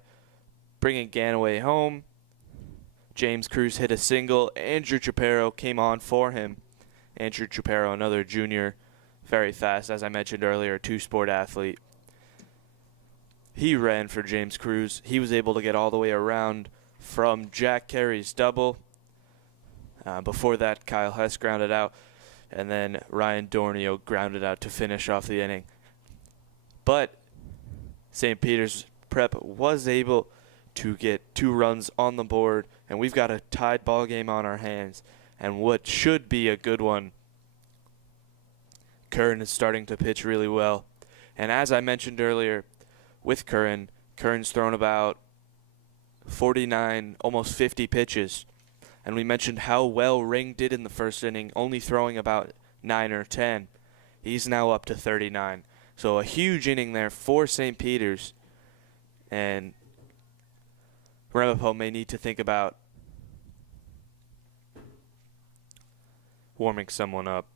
bringing Ganaway home. James Cruz hit a single. Andrew Chaparro came on for him. Andrew Chaparro, another junior, very fast, as I mentioned earlier, 2-sport athlete. He ran for James Cruz. He was able to get all the way around from Jack Carey's double. Before that, Kyle Hess grounded out. And then Ryan Dornio grounded out to finish off the inning. But St. Peter's Prep was able to get 2 runs on the board, and we've got a tied ball game on our hands, and what should be a good one. Curran is starting to pitch really well. And as I mentioned earlier, with Curran's thrown about 49, almost 50 pitches. And we mentioned how well Ring did in the first inning, only throwing about 9 or 10. He's now up to 39. So a huge inning there for St. Peter's. And Ramapo may need to think about warming someone up.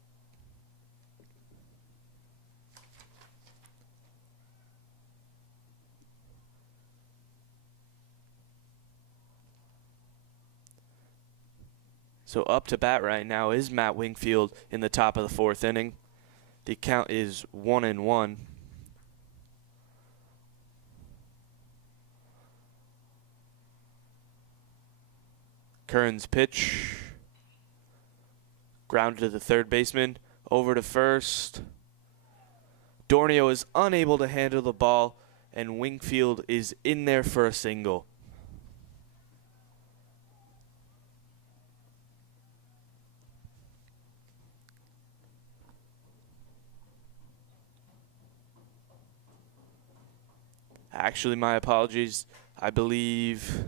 So up to bat right now is Matt Wingfield in the top of the 4th inning. The count is 1-1. Curran's pitch. Grounded to the third baseman. Over to first. Dornio is unable to handle the ball, and Wingfield is in there for a single. Actually, my apologies. I believe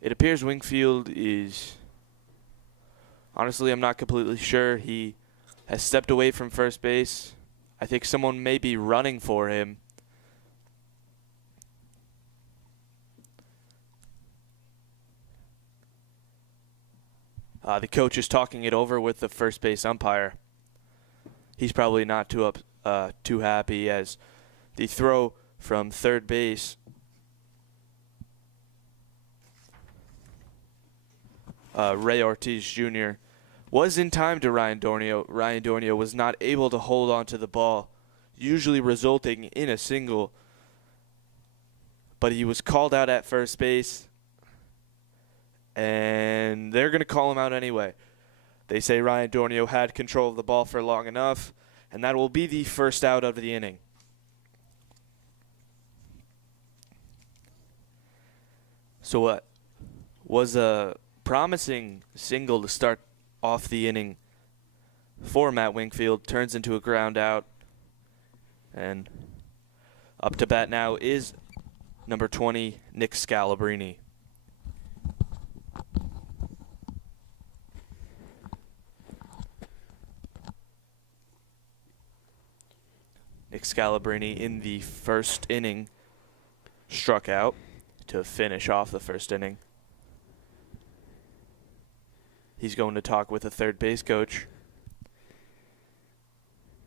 it appears Wingfield is... Honestly, I'm not completely sure. He has stepped away from first base. I think someone may be running for him. The coach is talking it over with the first base umpire. He's probably not too happy, as the throw from third base Ray Ortiz Jr. was in time to Ryan Dornio. Ryan Dornio was not able to hold on to the ball, usually resulting in a single. But he was called out at first base, and they're going to call him out anyway. They say Ryan Dornio had control of the ball for long enough, and that will be the first out of the inning. So what was a promising single to start off the inning for Matt Wingfield turns into a ground out. And up to bat now is number 20, Nick Scalabrini. Nick Scalabrini in the first inning struck out to finish off the first inning. He's going to talk with the third base coach.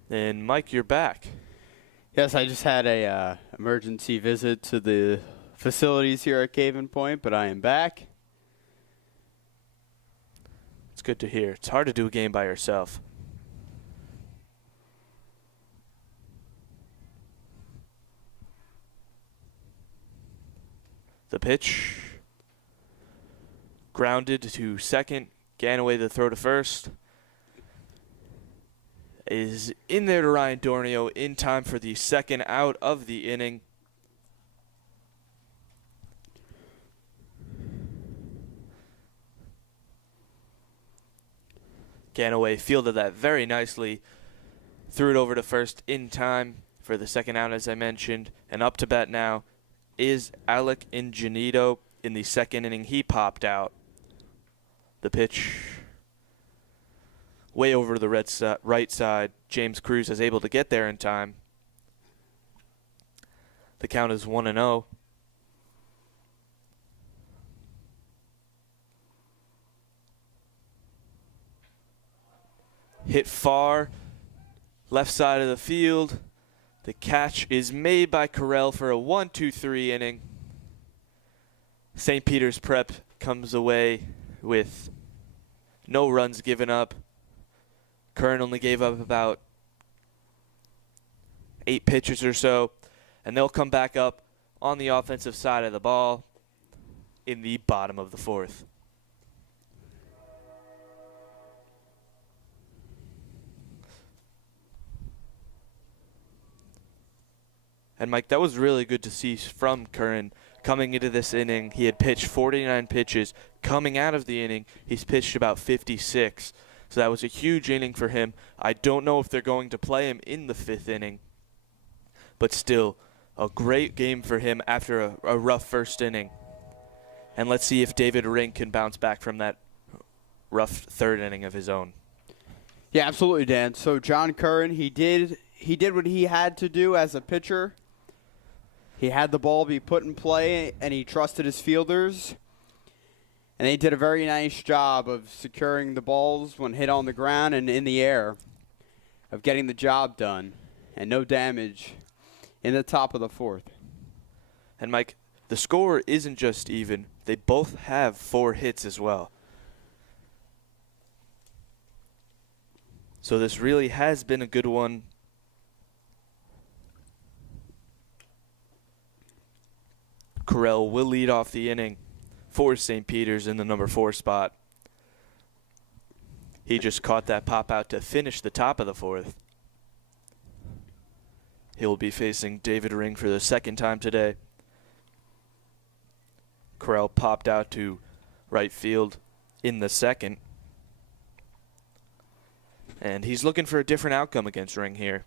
And Mike, you're back. Yes, I just had a emergency visit to the facilities here at Caven Point, but I am back. It's good to hear. It's hard to do a game by yourself. The pitch. Grounded to second. Ganaway the throw to first. Is in there to Ryan Dornio in time for the second out of the inning. Ganaway fielded that very nicely. Threw it over to first in time for the second out, as I mentioned. And up to bat now is Alec Ingenito in the second inning. He popped out. The pitch way over to the right side. James Cruz is able to get there in time. The count is 1-0. Hit far, left side of the field. The catch is made by Carell for a 1-2-3 inning. St. Peter's Prep comes away with no runs given up. Curran only gave up about 8 pitches or so, and they'll come back up on the offensive side of the ball in the bottom of the 4th. And Mike, that was really good to see from Curran coming into this inning. He had pitched 49 pitches. Coming out of the inning, he's pitched about 56. So that was a huge inning for him. I don't know if they're going to play him in the 5th inning, but still a great game for him after a rough first inning. And let's see if David Ring can bounce back from that rough 3rd inning of his own. Yeah, absolutely, Dan. So John Curran, he he did what he had to do as a pitcher. He had the ball be put in play, and he trusted his fielders. And they did a very nice job of securing the balls when hit on the ground and in the air, of getting the job done, and no damage in the top of the fourth. And Mike, the score isn't just even. They both have 4 hits as well. So this really has been a good one. Correll will lead off the inning for St. Peter's in the number 4 spot. He just caught that pop out to finish the top of the 4th. He'll be facing David Ring for the second time today. Correll popped out to right field in the second. And he's looking for a different outcome against Ring here.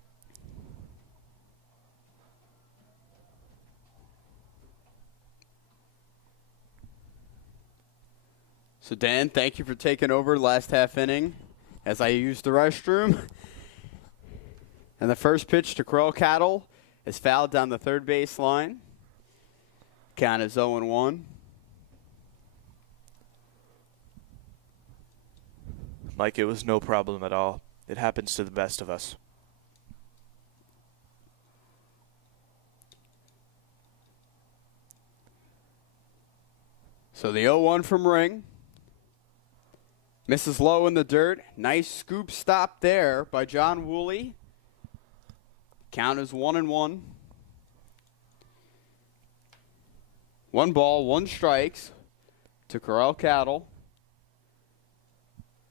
So, Dan, thank you for taking over last half inning as I used the restroom. And the first pitch to Correll Cattle is fouled down the third base line. Count is 0-1. Mike, it was no problem at all. It happens to the best of us. So the 0-1 from Ring. Misses low in the dirt. Nice scoop stop there by John Woolley. Count is 1-1. 1 ball, 1 strikes to Correll Cattle.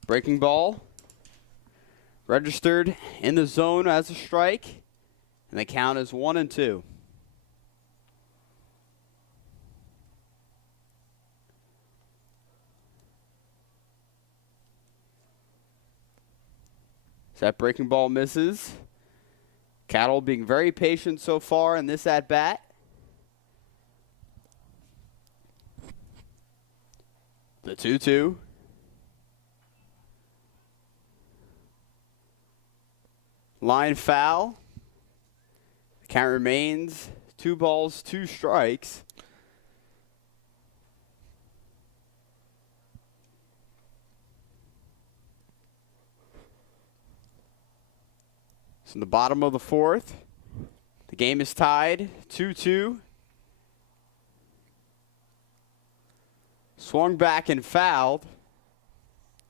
Breaking ball. Registered in the zone as a strike. And the count is 1-2. So that breaking ball misses. Cattle being very patient so far in this at-bat. The 2-2. Line foul. The count remains 2 balls, 2 strikes. So in the bottom of the 4th, the game is tied 2-2. Swung back and fouled,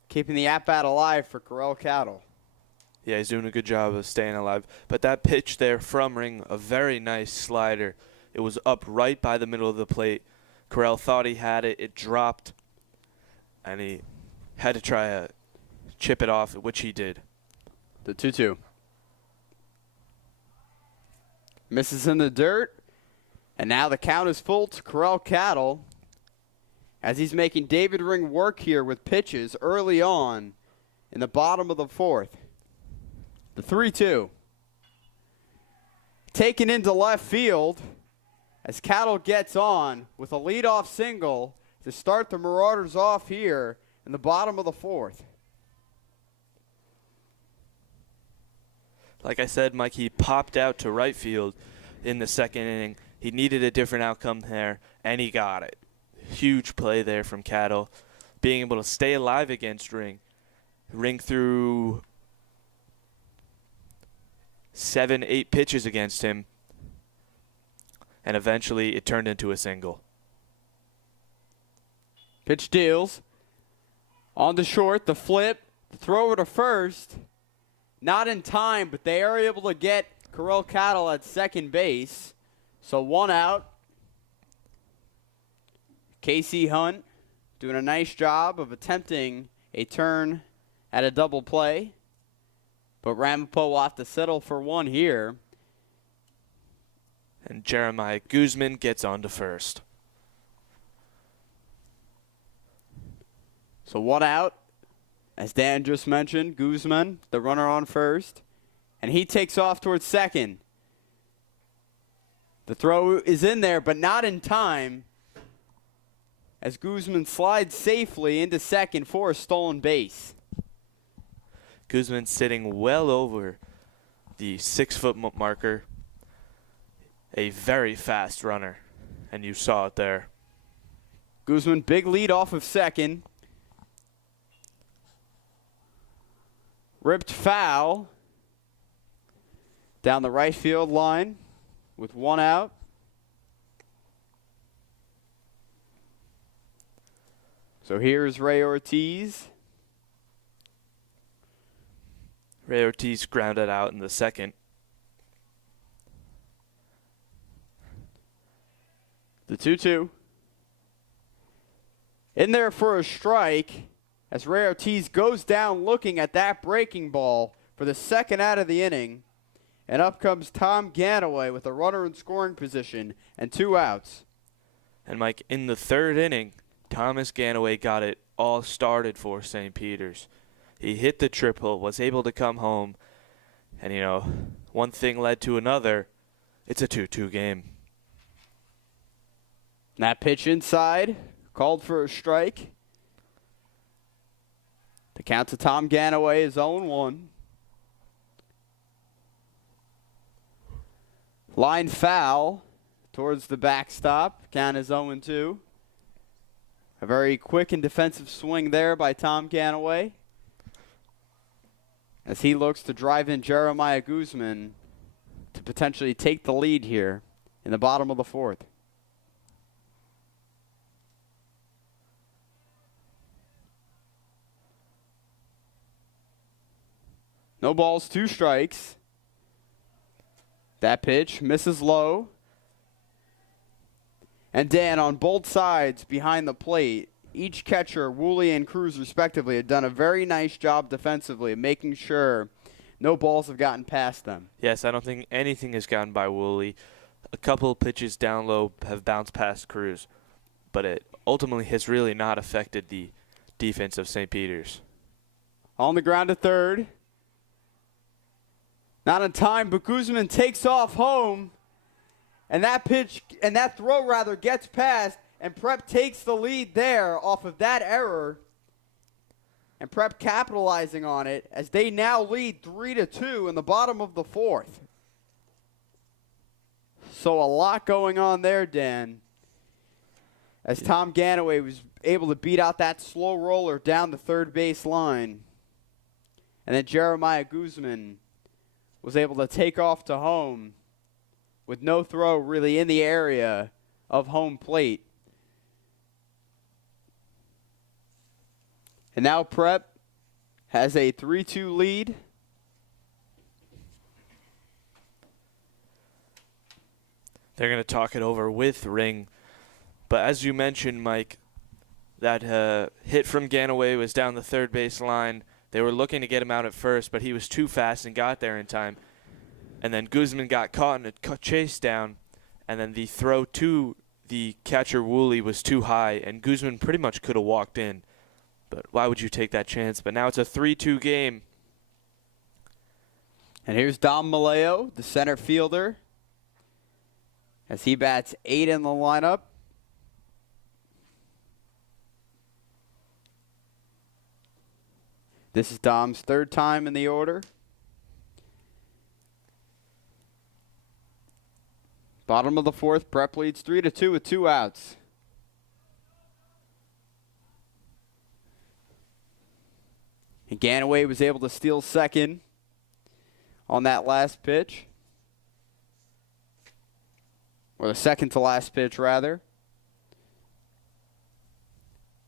keeping the at-bat alive for Correll Cattle. Yeah, he's doing a good job of staying alive. But that pitch there from Ring, a very nice slider. It was up right by the middle of the plate. Correll thought he had it. It dropped, and he had to try to chip it off, which he did. The 2-2. Misses in the dirt, and now the count is full to Correll Cattle as he's making David Ring work here with pitches early on in the bottom of the 4th. The 3-2. Taken into left field as Cattle gets on with a leadoff single to start the Marauders off here in the bottom of the 4th. Like I said, Mike, he popped out to right field in the second inning. He needed a different outcome there, and he got it. Huge play there from Cattle, being able to stay alive against Ring. Ring threw 7, 8 pitches against him, and eventually it turned into a single. Pitch deals. On the short, the flip, the throw over to first. Not in time, but they are able to get Correll Cattle at second base. So 1 out. Casey Hunt doing a nice job of attempting a turn at a double play. But Ramapo will have to settle for 1 here. And Jeremiah Guzman gets on to first. So 1 out. As Dan just mentioned, Guzman, the runner on first. And he takes off towards second. The throw is in there, but not in time. As Guzman slides safely into second for a stolen base. Guzman sitting well over the 6-foot marker. A very fast runner, and you saw it there. Guzman, big lead off of second. Ripped foul down the right field line with 1 out. So here's Ray Ortiz. Ray Ortiz grounded out in the second. The 2-2. In there for a strike as Ray Ortiz goes down looking at that breaking ball for the second out of the inning. And up comes Tom Ganaway with a runner in scoring position and 2 outs. And Mike, in the third inning, Thomas Ganaway got it all started for St. Peter's. He hit the triple, was able to come home, and, you know, one thing led to another. It's a 2-2 game. That pitch inside, called for a strike. The count to Tom Ganaway is 0-1. Line foul towards the backstop. Count is 0-2. A very quick and defensive swing there by Tom Ganaway as he looks to drive in Jeremiah Guzman to potentially take the lead here in the bottom of the fourth. No balls, 2 strikes. That pitch misses low. And Dan, on both sides behind the plate, each catcher, Woolley and Cruz respectively, have done a very nice job defensively of making sure no balls have gotten past them. Yes, I don't think anything has gotten by Woolley. A couple of pitches down low have bounced past Cruz, but it ultimately has really not affected the defense of St. Peter's. On the ground to third. Not in time, but Guzman takes off home. And that throw gets past, and Prep takes the lead there off of that error. And Prep capitalizing on it as they now lead 3-2 in the bottom of the fourth. So a lot going on there, Dan. As Tom Ganaway was able to beat out that slow roller down the third base line. And then Jeremiah Guzman was able to take off to home with no throw really in the area of home plate. And now Prep has a 3-2 lead. They're going to talk it over with Ring. But as you mentioned, Mike, that hit from Ganaway was down the third base line. They were looking to get him out at first, but he was too fast and got there in time. And then Guzman got caught in a chase down, and then the throw to the catcher Woolley was too high, and Guzman pretty much could have walked in. But why would you take that chance? But now it's a 3-2 game. And here's Dom Maleo, the center fielder, as he bats 8 in the lineup. This is Dom's 3rd time in the order. Bottom of the fourth, Prep leads 3-2 with 2 outs. And Ganaway was able to steal second on that last pitch. Or the second to last pitch, rather.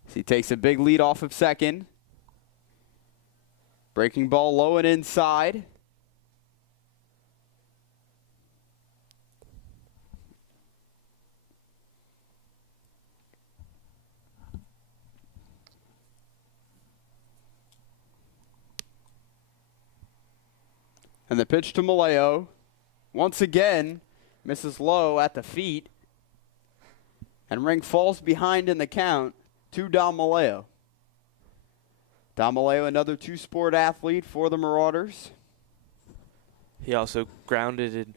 So he takes a big lead off of second. Breaking ball low and inside. And the pitch to Maleo. Once again, misses low at the feet. And Ring falls behind in the count to Dom Maleo. Dom Maleo, another 2-sport athlete for the Marauders. He also grounded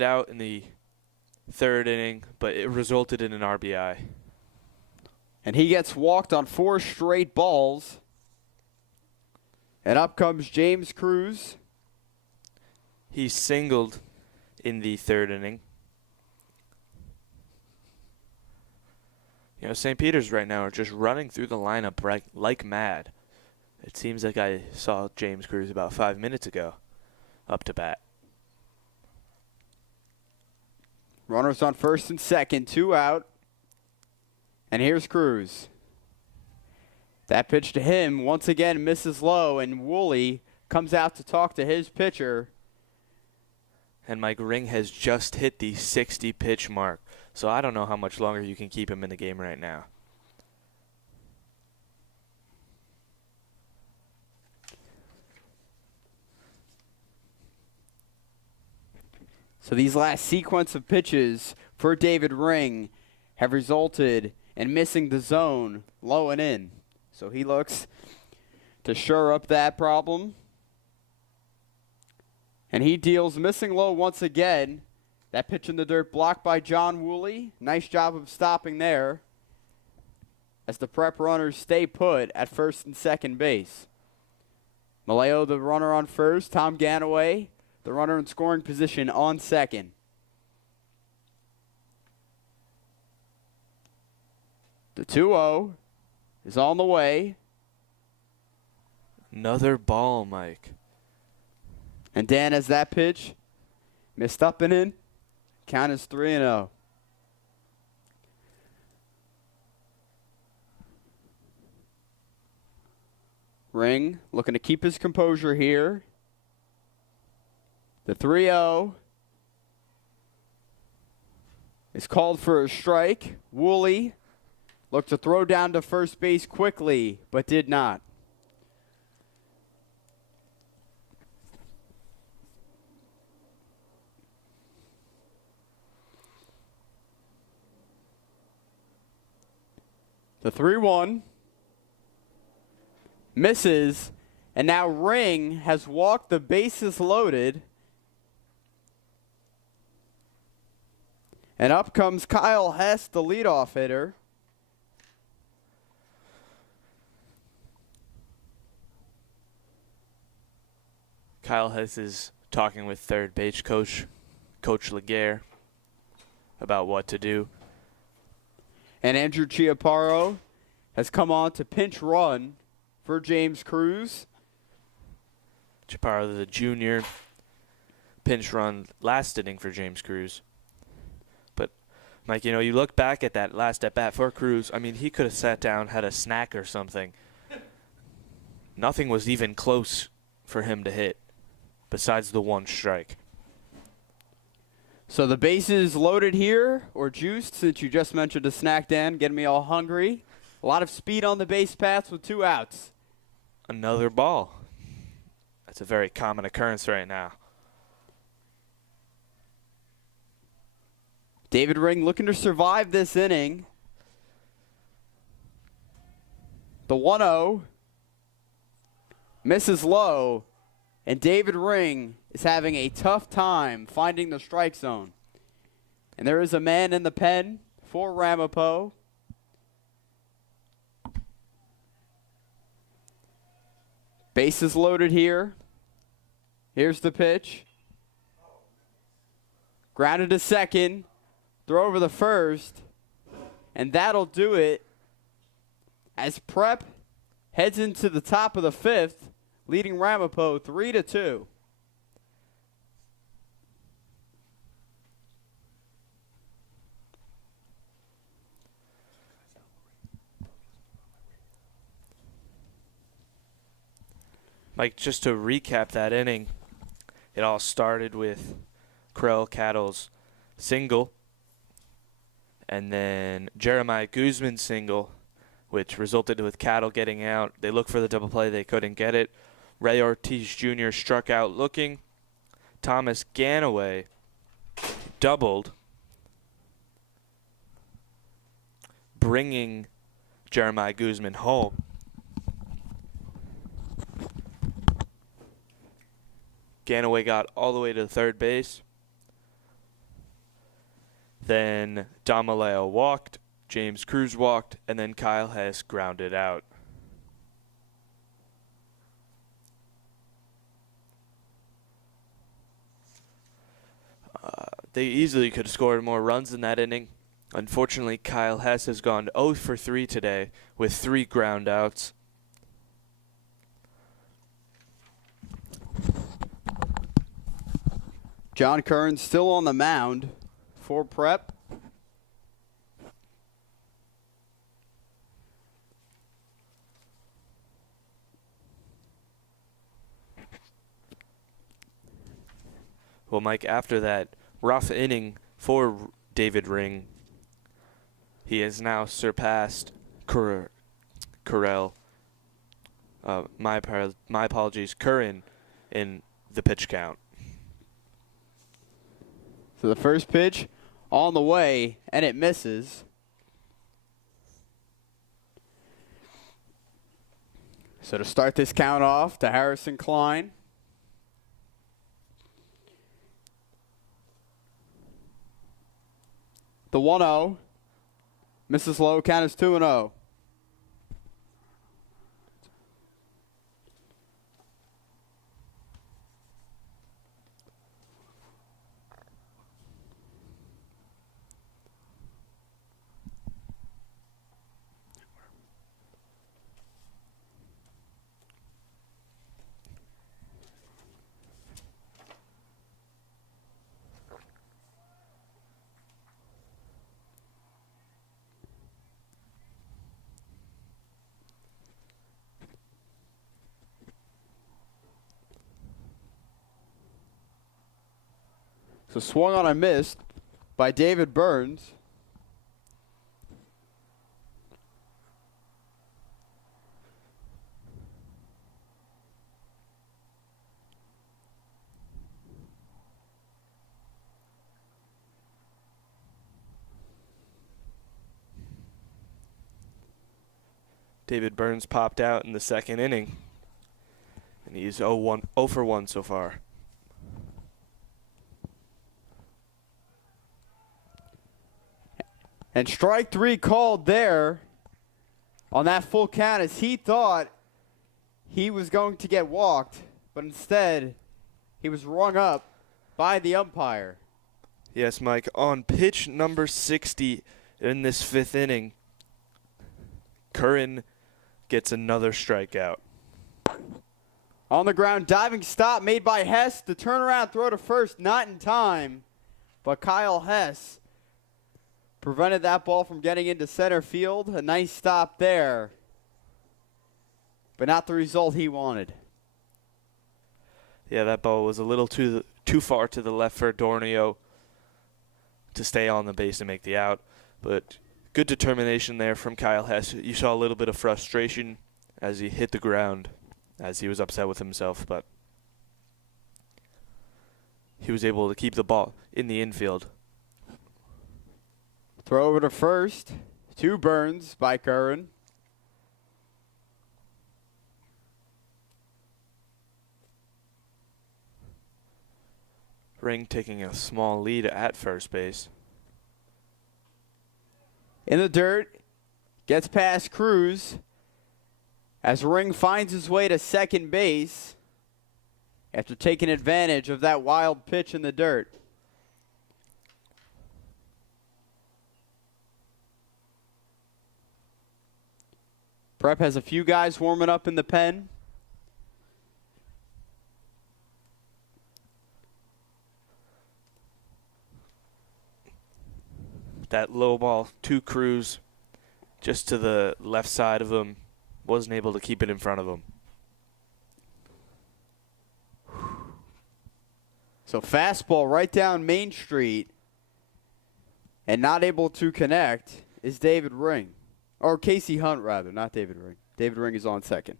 out in the 3rd inning, but it resulted in an RBI. And he gets walked on 4 straight balls. And up comes James Cruz. He singled in the third inning. You know, St. Peter's right now are just running through the lineup like mad. It seems like I saw James Cruz about 5 minutes ago up to bat. Runners on first and second, 2 out. And here's Cruz. That pitch to him once again misses low, and Woolley comes out to talk to his pitcher. And Mike Ring has just hit the 60 pitch mark. So I don't know how much longer you can keep him in the game right now. So these last sequence of pitches for David Ring have resulted in missing the zone low and in. So he looks to shore up that problem. And he deals missing low once again. That pitch in the dirt blocked by John Woolley. Nice job of stopping there as the prep runners stay put at first and second base. Maleo, the runner on first. Tom Ganaway, the runner in scoring position, on second. The 2-0 is on the way. Another ball, Mike. And Dan has that pitch missed up and in. Count is 3-0. Ring looking to keep his composure here. The 3-0 is called for a strike. Woolley looked to throw down to first base quickly, but did not. The 3-1 misses, and now Ring has walked the bases loaded. And up comes Kyle Hess, the leadoff hitter. Kyle Hess is talking with third base coach, Coach Laguerre, about what to do. And Andrew Chiaparo has come on to pinch run for James Cruz. Chaparro, the junior, pinch run last inning for James Cruz. But, Mike, you know, you look back at that last at-bat for Cruz. I mean, he could have sat down, had a snack or something. Nothing was even close for him to hit besides the one strike. So the bases loaded here, or juiced, since you just mentioned a snack, Dan, getting me all hungry. A lot of speed on the base paths with 2 outs. Another ball. That's a very common occurrence right now. David Ring looking to survive this inning. The 1-0 misses low, and David Ring is having a tough time finding the strike zone. And there is a man in the pen for Ramapo. Bases loaded here. Here's the pitch. Grounded to second. Throw over the first. And that'll do it as Prep heads into the top of the 5th, leading Ramapo 3-2. Mike, just to recap that inning, it all started with Krell Cattle's single, and then Jeremiah Guzman's single, which resulted with Cattle getting out. They looked for the double play. They couldn't get it. Ray Ortiz Jr. struck out looking. Thomas Ganaway doubled, bringing Jeremiah Guzman home. Ganaway got all the way to third base. Then Damaleo walked, James Cruz walked, and then Kyle Hess grounded out. They easily could have scored more runs in that inning. Unfortunately, Kyle Hess has gone 0 for 3 today with 3 ground outs. John Curran still on the mound for Prep. Well, Mike, after that rough inning for David Ring, he has now surpassed Curran. My apologies, Curran in the pitch count. So the first pitch on the way, and it misses. So to start this count off to Harrison Klein. The 1-0. Misses low, count is 2-0. So swung on and missed by David Burns. David Burns popped out in the second inning, and he's 0 for 1 so far. And strike 3 called there on that full count as he thought he was going to get walked, but instead he was rung up by the umpire. Yes, Mike, on pitch number 60 in this 5th inning, Curran gets another strikeout. On the ground, diving stop made by Hess. The turnaround throw to first, not in time, but Kyle Hess prevented that ball from getting into center field. A nice stop there, but not the result he wanted. Yeah, that ball was a little too far to the left for Dornio to stay on the base and make the out, but good determination there from Kyle Hess. You saw a little bit of frustration as he hit the ground, as he was upset with himself, but he was able to keep the ball in the infield. Throw over to first. 2 Burns by Curran. Ring taking a small lead at first base. In the dirt. Gets past Cruz. As Ring finds his way to second base after taking advantage of that wild pitch in the dirt. Prep has a few guys warming up in the pen. That low ball to Cruz just to the left side of him. Wasn't able to keep it in front of him. So fastball right down Main Street and not able to connect is David Ring. Or Casey Hunt, rather, not David Ring. David Ring is on second.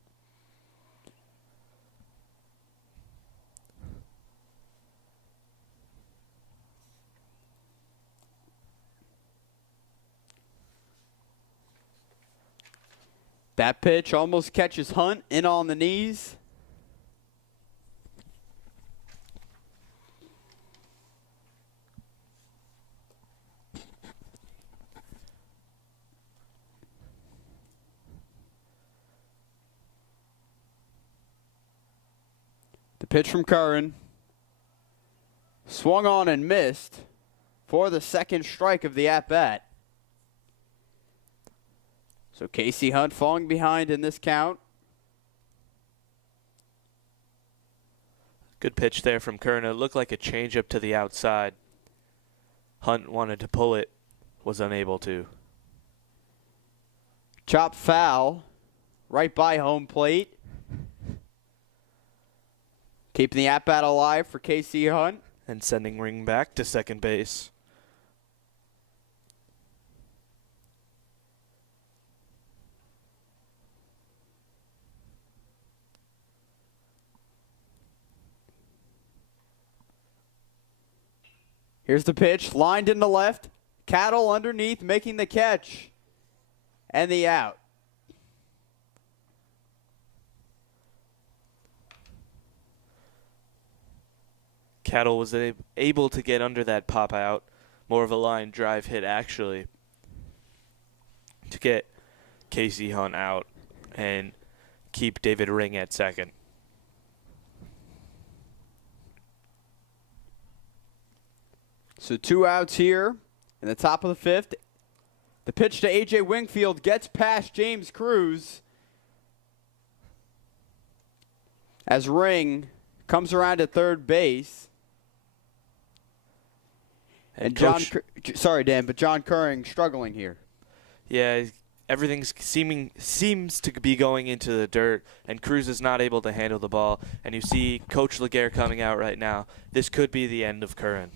That pitch almost catches Hunt in on the knees. The pitch from Curran. Swung on and missed for the second strike of the at-bat. So Casey Hunt falling behind in this count. Good pitch there from Kern. It looked like a changeup to the outside. Hunt wanted to pull it, was unable to. Chop foul right by home plate. Keeping the at-bat alive for Casey Hunt. And sending Ring back to second base. Here's the pitch, lined in the left. Cattle underneath, making the catch. And the out. Cattle was able to get under that pop out. More of a line drive hit, actually, to get Casey Hunt out and keep David Ring at second. So 2 outs here in the top of the 5th. The pitch to A.J. Wingfield gets past James Cruz as Ring comes around to third base. And sorry, Dan, but John Curring struggling here. Yeah, everything's seems to be going into the dirt, and Cruz is not able to handle the ball. And you see Coach Laguerre coming out right now. This could be the end of Curran.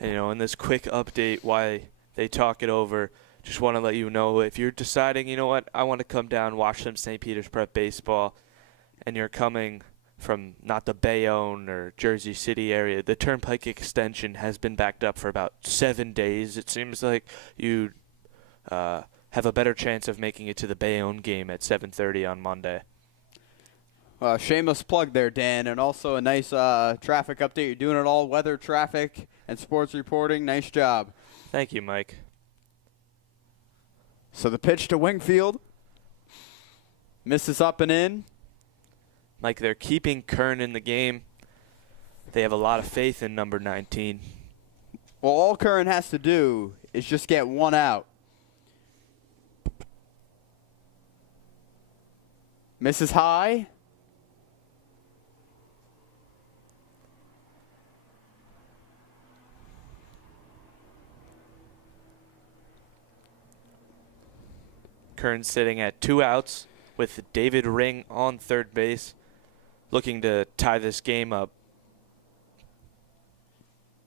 And, in this quick update, why they talk it over, just want to let you know, if you're deciding, you know what, I want to come down, watch some St. Peter's Prep baseball, and you're coming from not the Bayonne or Jersey City area, the Turnpike extension has been backed up for about 7 days. It seems like you have a better chance of making it to the Bayonne game at 7:30 on Monday. Shameless plug there, Dan, and also a nice traffic update. You're doing it all, weather, traffic, and sports reporting. Nice job. Thank you, Mike. So the pitch to Wingfield. Misses up and in. Mike, they're keeping Kern in the game. They have a lot of faith in number 19. Well, all Curran has to do is just get 1 out. Misses high. Kern sitting at 2 outs with David Ring on third base, looking to tie this game up.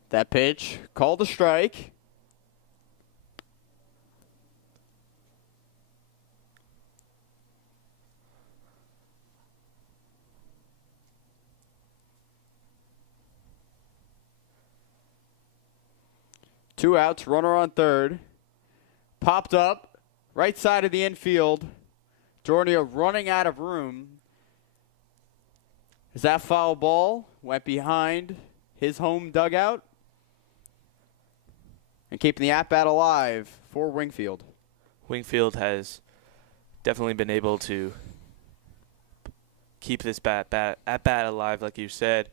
That pitch called a strike. Two outs, runner on third. Popped up. Right side of the infield. Jornia running out of room. As that foul ball went behind his home dugout. And keeping the at-bat alive for Wingfield. Wingfield has definitely been able to keep this at-bat alive, like you said.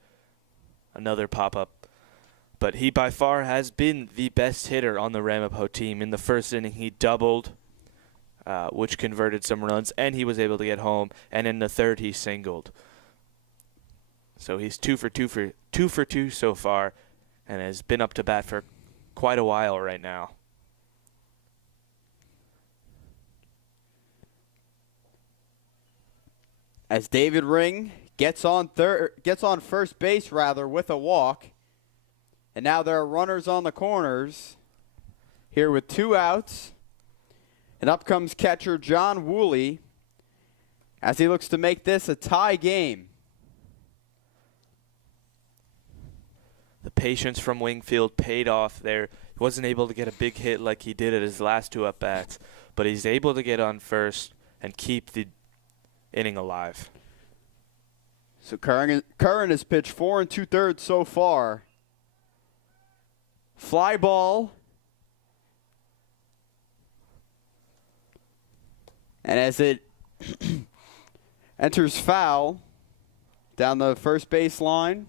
Another pop-up. But he by far has been the best hitter on the Ramapo team. In the first inning, he doubled, which converted some runs, and he was able to get home. And in the third, he singled. So he's 2 for 2 so far, and has been up to bat for quite a while right now. As David Ring gets on first base with a walk, and now there are runners on the corners. Here with 2 outs. And up comes catcher John Woolley as he looks to make this a tie game. The patience from Wingfield paid off there. He wasn't able to get a big hit like he did at his last 2 at-bats, but he's able to get on first and keep the inning alive. So Curran has pitched 4 2/3 so far. Fly ball. And as it Enters foul down the first base line.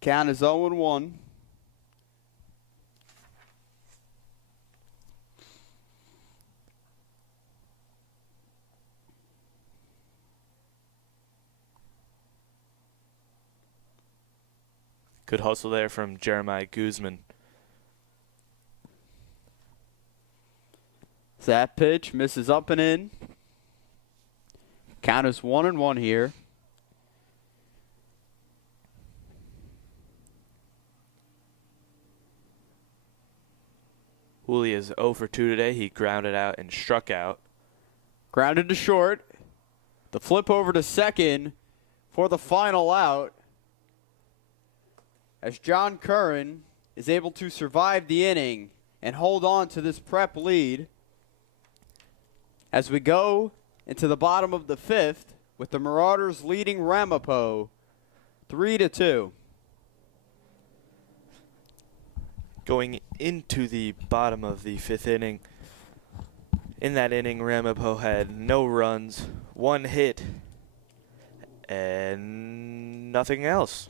Count is 0-1. Good hustle there from Jeremiah Guzman. That pitch misses up and in. Count is 1-1 here. Hooley is 0 for 2 today. He grounded out and struck out. Grounded to short. The flip over to second for the final out. As John Curran is able to survive the inning and hold on to this Prep lead. As we go into the bottom of the 5th with the Marauders leading Ramapo 3-2. Going into the bottom of the 5th inning. In that inning, Ramapo had no runs, 1 hit, and nothing else.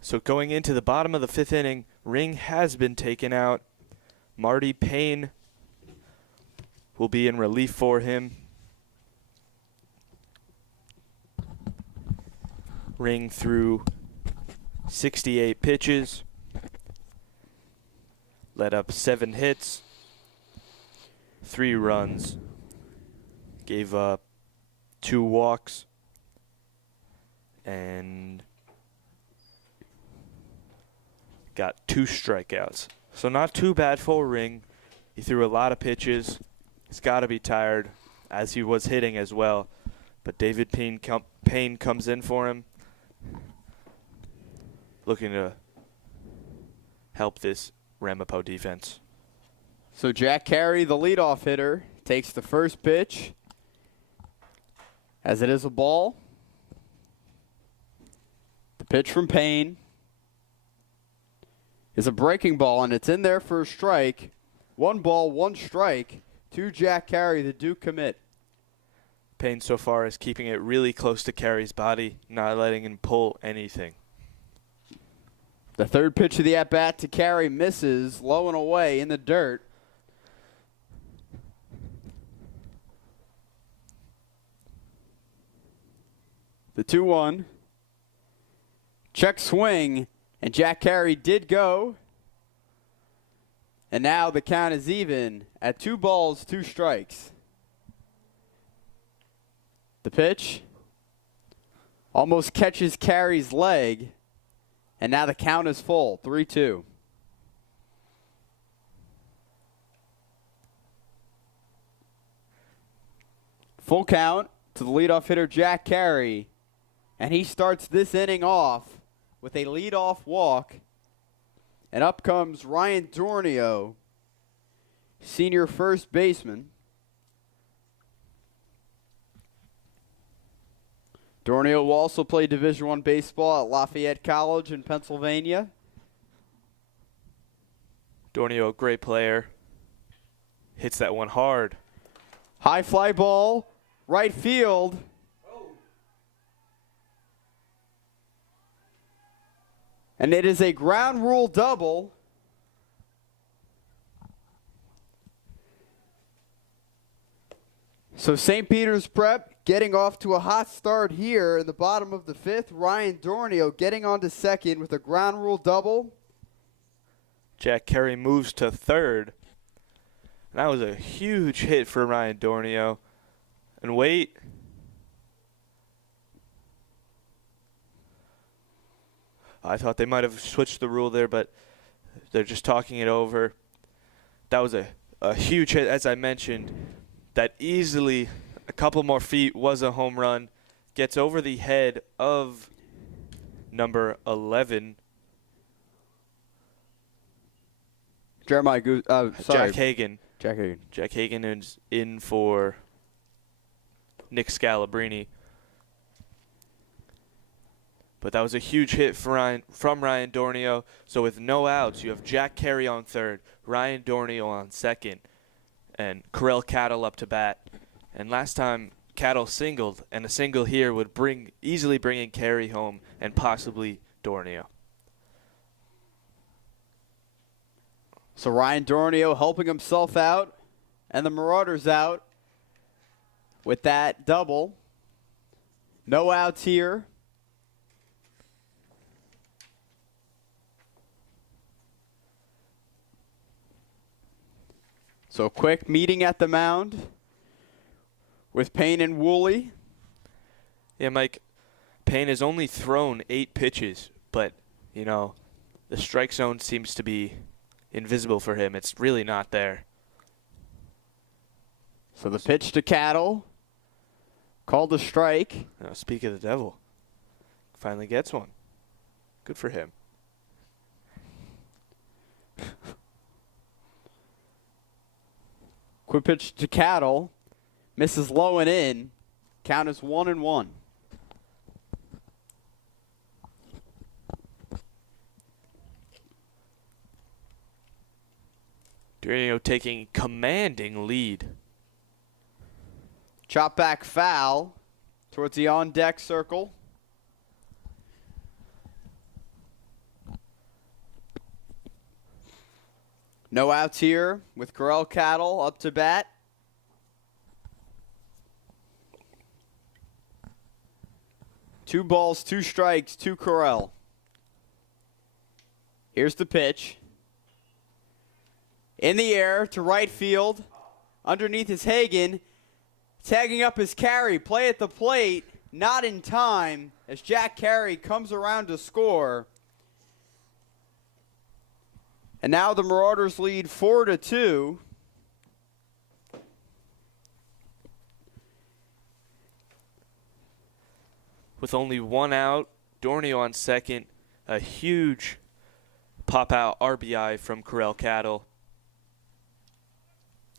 So going into the bottom of the 5th inning, Ring has been taken out. Marty Payne will be in relief for him. Ring threw 68 pitches, let up 7 hits, 3 runs, gave up 2 walks, and got 2 strikeouts. So not too bad for Ring. He threw a lot of pitches. He's got to be tired, as he was hitting as well. But David Payne comes in for him, looking to help this Ramapo defense. So Jack Carey, the leadoff hitter, takes the first pitch, as it is a ball. The pitch from Payne is a breaking ball, and it's in there for a strike. 1 ball, 1 strike to Jack Carey, the Duke commit. Payne so far is keeping it really close to Carey's body, not letting him pull anything. The third pitch of the at-bat to Carey misses, low and away in the dirt. The 2-1. Check swing, and Jack Carey did go. And now the count is even at 2 balls, 2 strikes. The pitch almost catches Carey's leg. And now the count is full, 3-2. Full count to the leadoff hitter, Jack Carey. And he starts this inning off with a leadoff walk. And up comes Ryan Dornio, senior first baseman. Dornio will also play Division I baseball at Lafayette College in Pennsylvania. Dornio, a great player. Hits that one hard. High fly ball, right field. And it is a ground rule double. So St. Peter's Prep getting off to a hot start here in the bottom of the fifth. Ryan Dornio getting on to second with a ground rule double. Jack Carey moves to third. And that was a huge hit for Ryan Dornio. And wait. I thought they might have switched the rule there, but they're just talking it over. That was a huge hit, as I mentioned. That easily, a couple more feet, was a home run. Gets over the head of number 11. Jeremiah Jack Hagan. Jack Hagan. Jack Hagan is in for Nick Scalabrini. But that was a huge hit for from Ryan Dornio. So with no outs, you have Jack Carey on third, Ryan Dornio on second, and Corell Cattle up to bat. And last time, Cattle singled, and a single here would easily bring in Carey home and possibly Dornio. So Ryan Dornio helping himself out, and the Marauders out with that double. No outs here. So quick meeting at the mound with Payne and Woolley. Yeah, Mike, Payne has only thrown 8 pitches, but, you know, the strike zone seems to be invisible for him. It's really not there. So the pitch to Cattle. Called a strike. Now, speak of the devil. Finally gets one. Good for him. Quick pitch to Cattle. Misses low and in. Count is 1-1. Dornio taking commanding lead. Chop back foul towards the on-deck circle. No outs here with Corell Cattle up to bat. Two balls, 2 strikes, 2 Corell. Here's the pitch. In the air to right field. Underneath is Hagan. Tagging up his Carey. Play at the plate. Not in time as Jack Carey comes around to score. And now the Marauders lead 4-2. With only 1 out, Dornio on second. A huge pop-out RBI from Corell Cattle.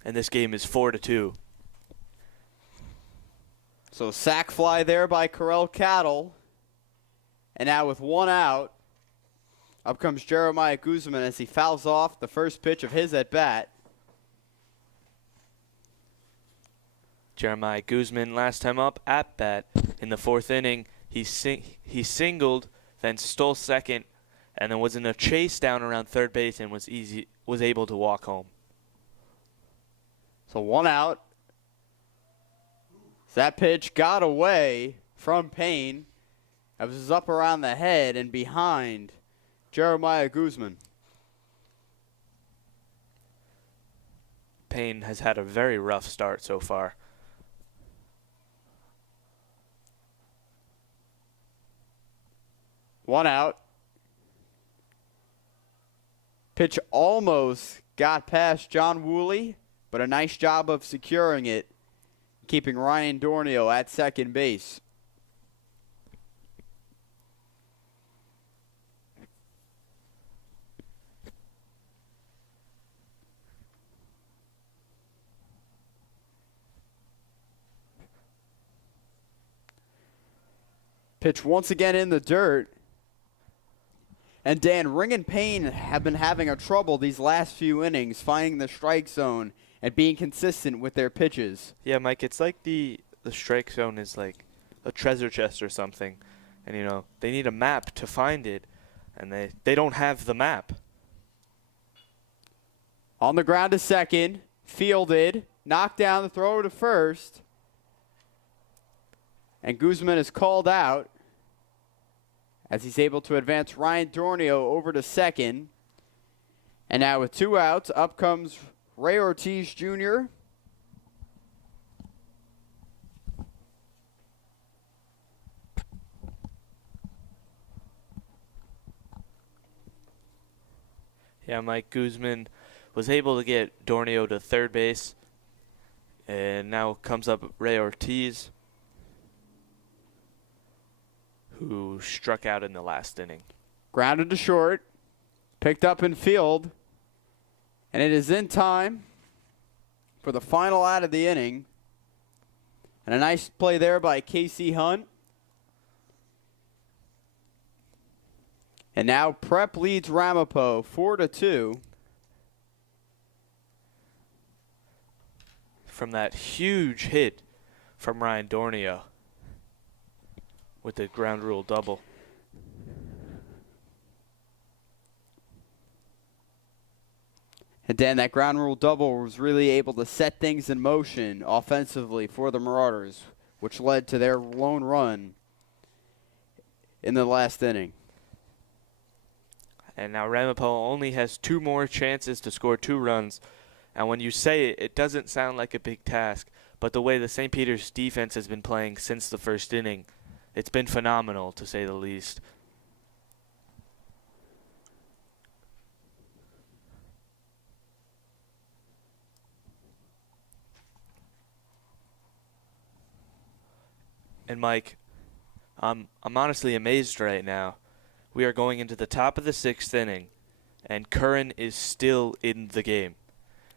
And this game is 4-2. So sac fly there by Corell Cattle. And now with 1 out, up comes Jeremiah Guzman as he fouls off the first pitch of his at-bat. Jeremiah Guzman last time up at bat in the 4th inning. He singled, then stole second, and then was in a chase down around third base and was able to walk home. So 1 out. That pitch got away from Payne. That was up around the head and behind Jeremiah Guzman. Payne has had a very rough start so far. One out. Pitch almost got past John Woolley, but a nice job of securing it, keeping Ryan Dornio at second base. Pitch once again in the dirt. And Dan, Ring and Payne have been having a trouble these last few innings finding the strike zone and being consistent with their pitches. Yeah, Mike, it's like the strike zone is like a treasure chest or something. And, you know, they need a map to find it, and they don't have the map. On the ground to second, fielded, knocked down the throw to first. And Guzman is called out as he's able to advance Ryan Dornio over to second. And now with 2 outs, up comes Ray Ortiz Jr. Yeah, Mike Guzman was able to get Dornio to third base. And now comes up Ray Ortiz, who struck out in the last inning. Grounded to short, picked up in field, and it is in time for the final out of the inning. And a nice play there by Casey Hunt. And now Prep leads Ramapo 4-2. From that huge hit from Ryan Dornio with the ground rule double. And Dan, that ground rule double was really able to set things in motion offensively for the Marauders, which led to their lone run in the last inning. And now Ramapo only has 2 more chances to score 2 runs. And when you say it, it doesn't sound like a big task. But the way the St. Peter's defense has been playing since the first inning, it's been phenomenal, to say the least. And Mike, I'm honestly amazed right now. We are going into the top of the 6th inning, and Curran is still in the game.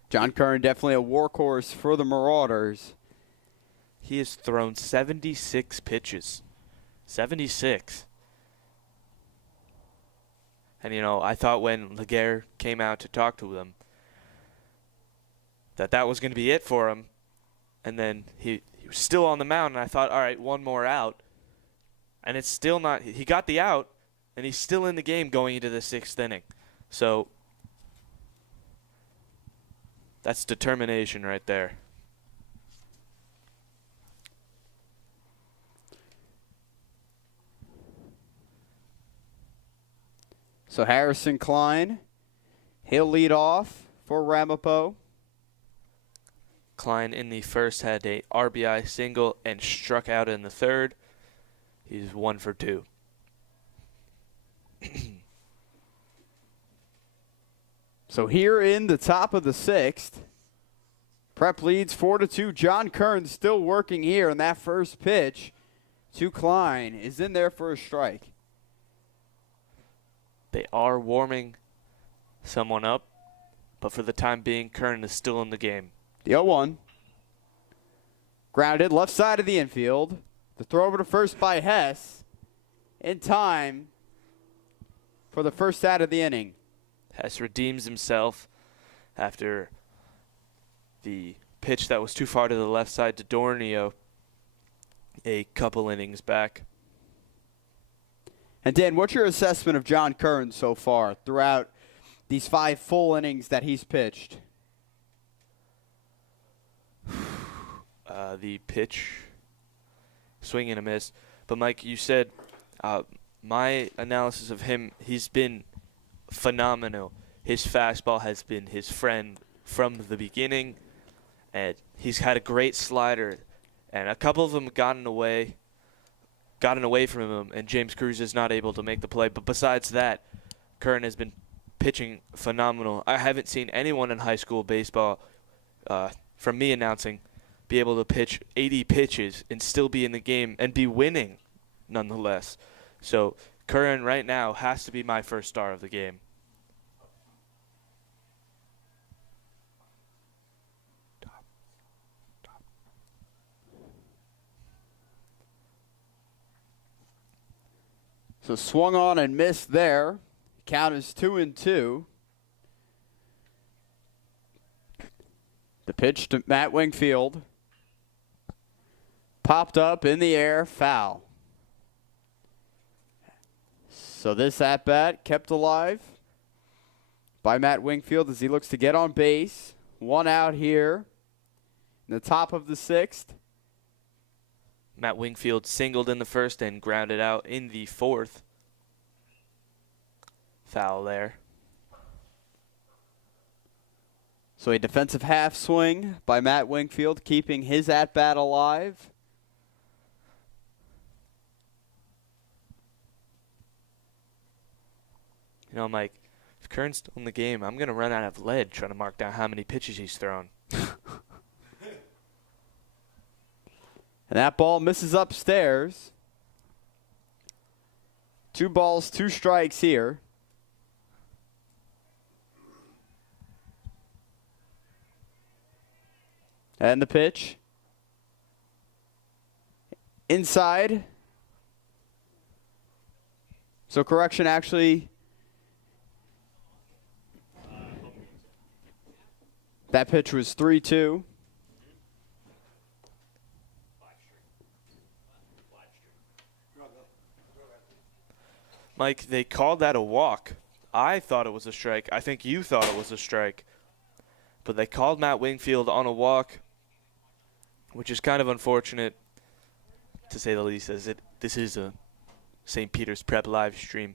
John Curran definitely a workhorse for the Marauders. He has thrown 76 pitches. 76. And, you know, I thought when Laguerre came out to talk to them that was going to be it for him. And then he was still on the mound, and I thought, all right, 1 more out. And it's still not. He got the out, and he's still in the game going into the 6th inning. So that's determination right there. So Harrison Klein, he'll lead off for Ramapo. Klein in the first had a RBI single and struck out in the third. He's 1 for 2. So here in the top of the 6th, Prep leads 4-2. John Kern still working here, and that first pitch to Klein is in there for a strike. They are warming someone up, but for the time being, Kern is still in the game. The 0-1. Grounded left side of the infield. The throw over to first by Hess. In time for the first out of the inning. Hess redeems himself after the pitch that was too far to the left side to Dornio a couple innings back. And Dan, what's your assessment of John Kern so far throughout these 5 full innings that he's pitched? The pitch, swing and a miss. But Mike, you said my analysis of him, he's been phenomenal. His fastball has been his friend from the beginning, and he's had a great slider, and a couple of them gotten away from him, and James Cruz is not able to make the play. But besides that, Kern has been pitching phenomenal. I haven't seen anyone in high school baseball, from me announcing, be able to pitch 80 pitches and still be in the game and be winning nonetheless. So Curran right now has to be my first star of the game. So swung on and missed there. Count is 2-2. The pitch to Matt Wingfield. Popped up in the air, foul. So this at-bat kept alive by Matt Wingfield as he looks to get on base. One out here in the top of the 6th. Matt Wingfield singled in the first and grounded out in the 4th. Foul there. So a defensive half swing by Matt Wingfield, keeping his at-bat alive. You know, Mike, if Kern's still in the game, I'm going to run out of lead trying to mark down how many pitches he's thrown. And that ball misses upstairs. 2 balls, 2 strikes here. And the pitch. Inside. So correction, actually. That pitch was 3-2. Mike, they called that a walk. I thought it was a strike. I think you thought it was a strike. But they called Matt Wingfield on a walk, which is kind of unfortunate, to say the least, as this is a St. Peter's Prep live stream.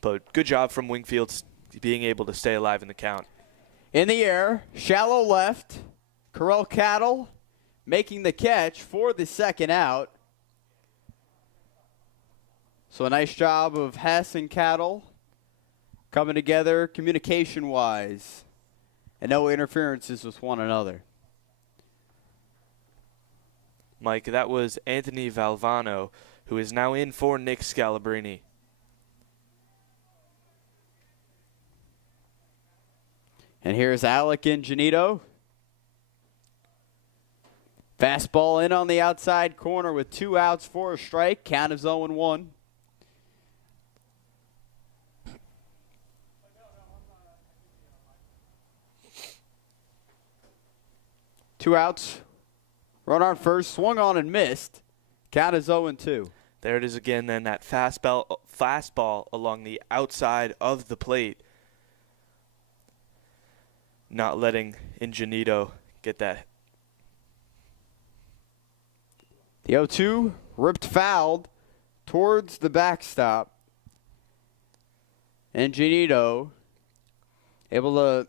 But good job from Wingfield being able to stay alive in the count. In the air, shallow left. Corral Cattle making the catch for the second out. So a nice job of Hess and Cattle coming together communication-wise. And no interferences with one another. Mike, that was Anthony Valvano, who is now in for Nick Scalabrini. And here's Alec Ingenito. Fastball in on the outside corner with 2 outs for a strike. Count is 0-1. Two outs. Run on first. Swung on and missed. Count is 0-2. There it is again, then, that fastball along the outside of the plate. Not letting Ingenito get that. The 0-2 ripped fouled towards the backstop. Ingenito able to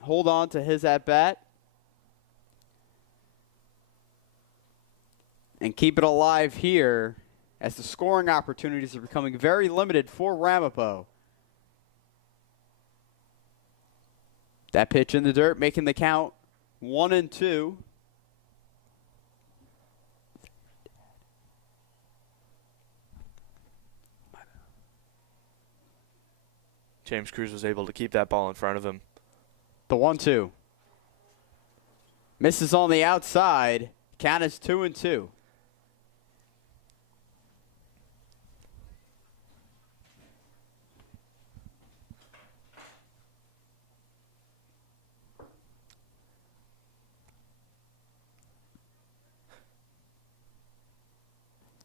hold on to his at-bat and keep it alive here as the scoring opportunities are becoming very limited for Ramapo. That pitch in the dirt, making the count 1-2. James Cruz was able to keep that ball in front of him. The 1-2. Misses on the outside. Count is 2-2.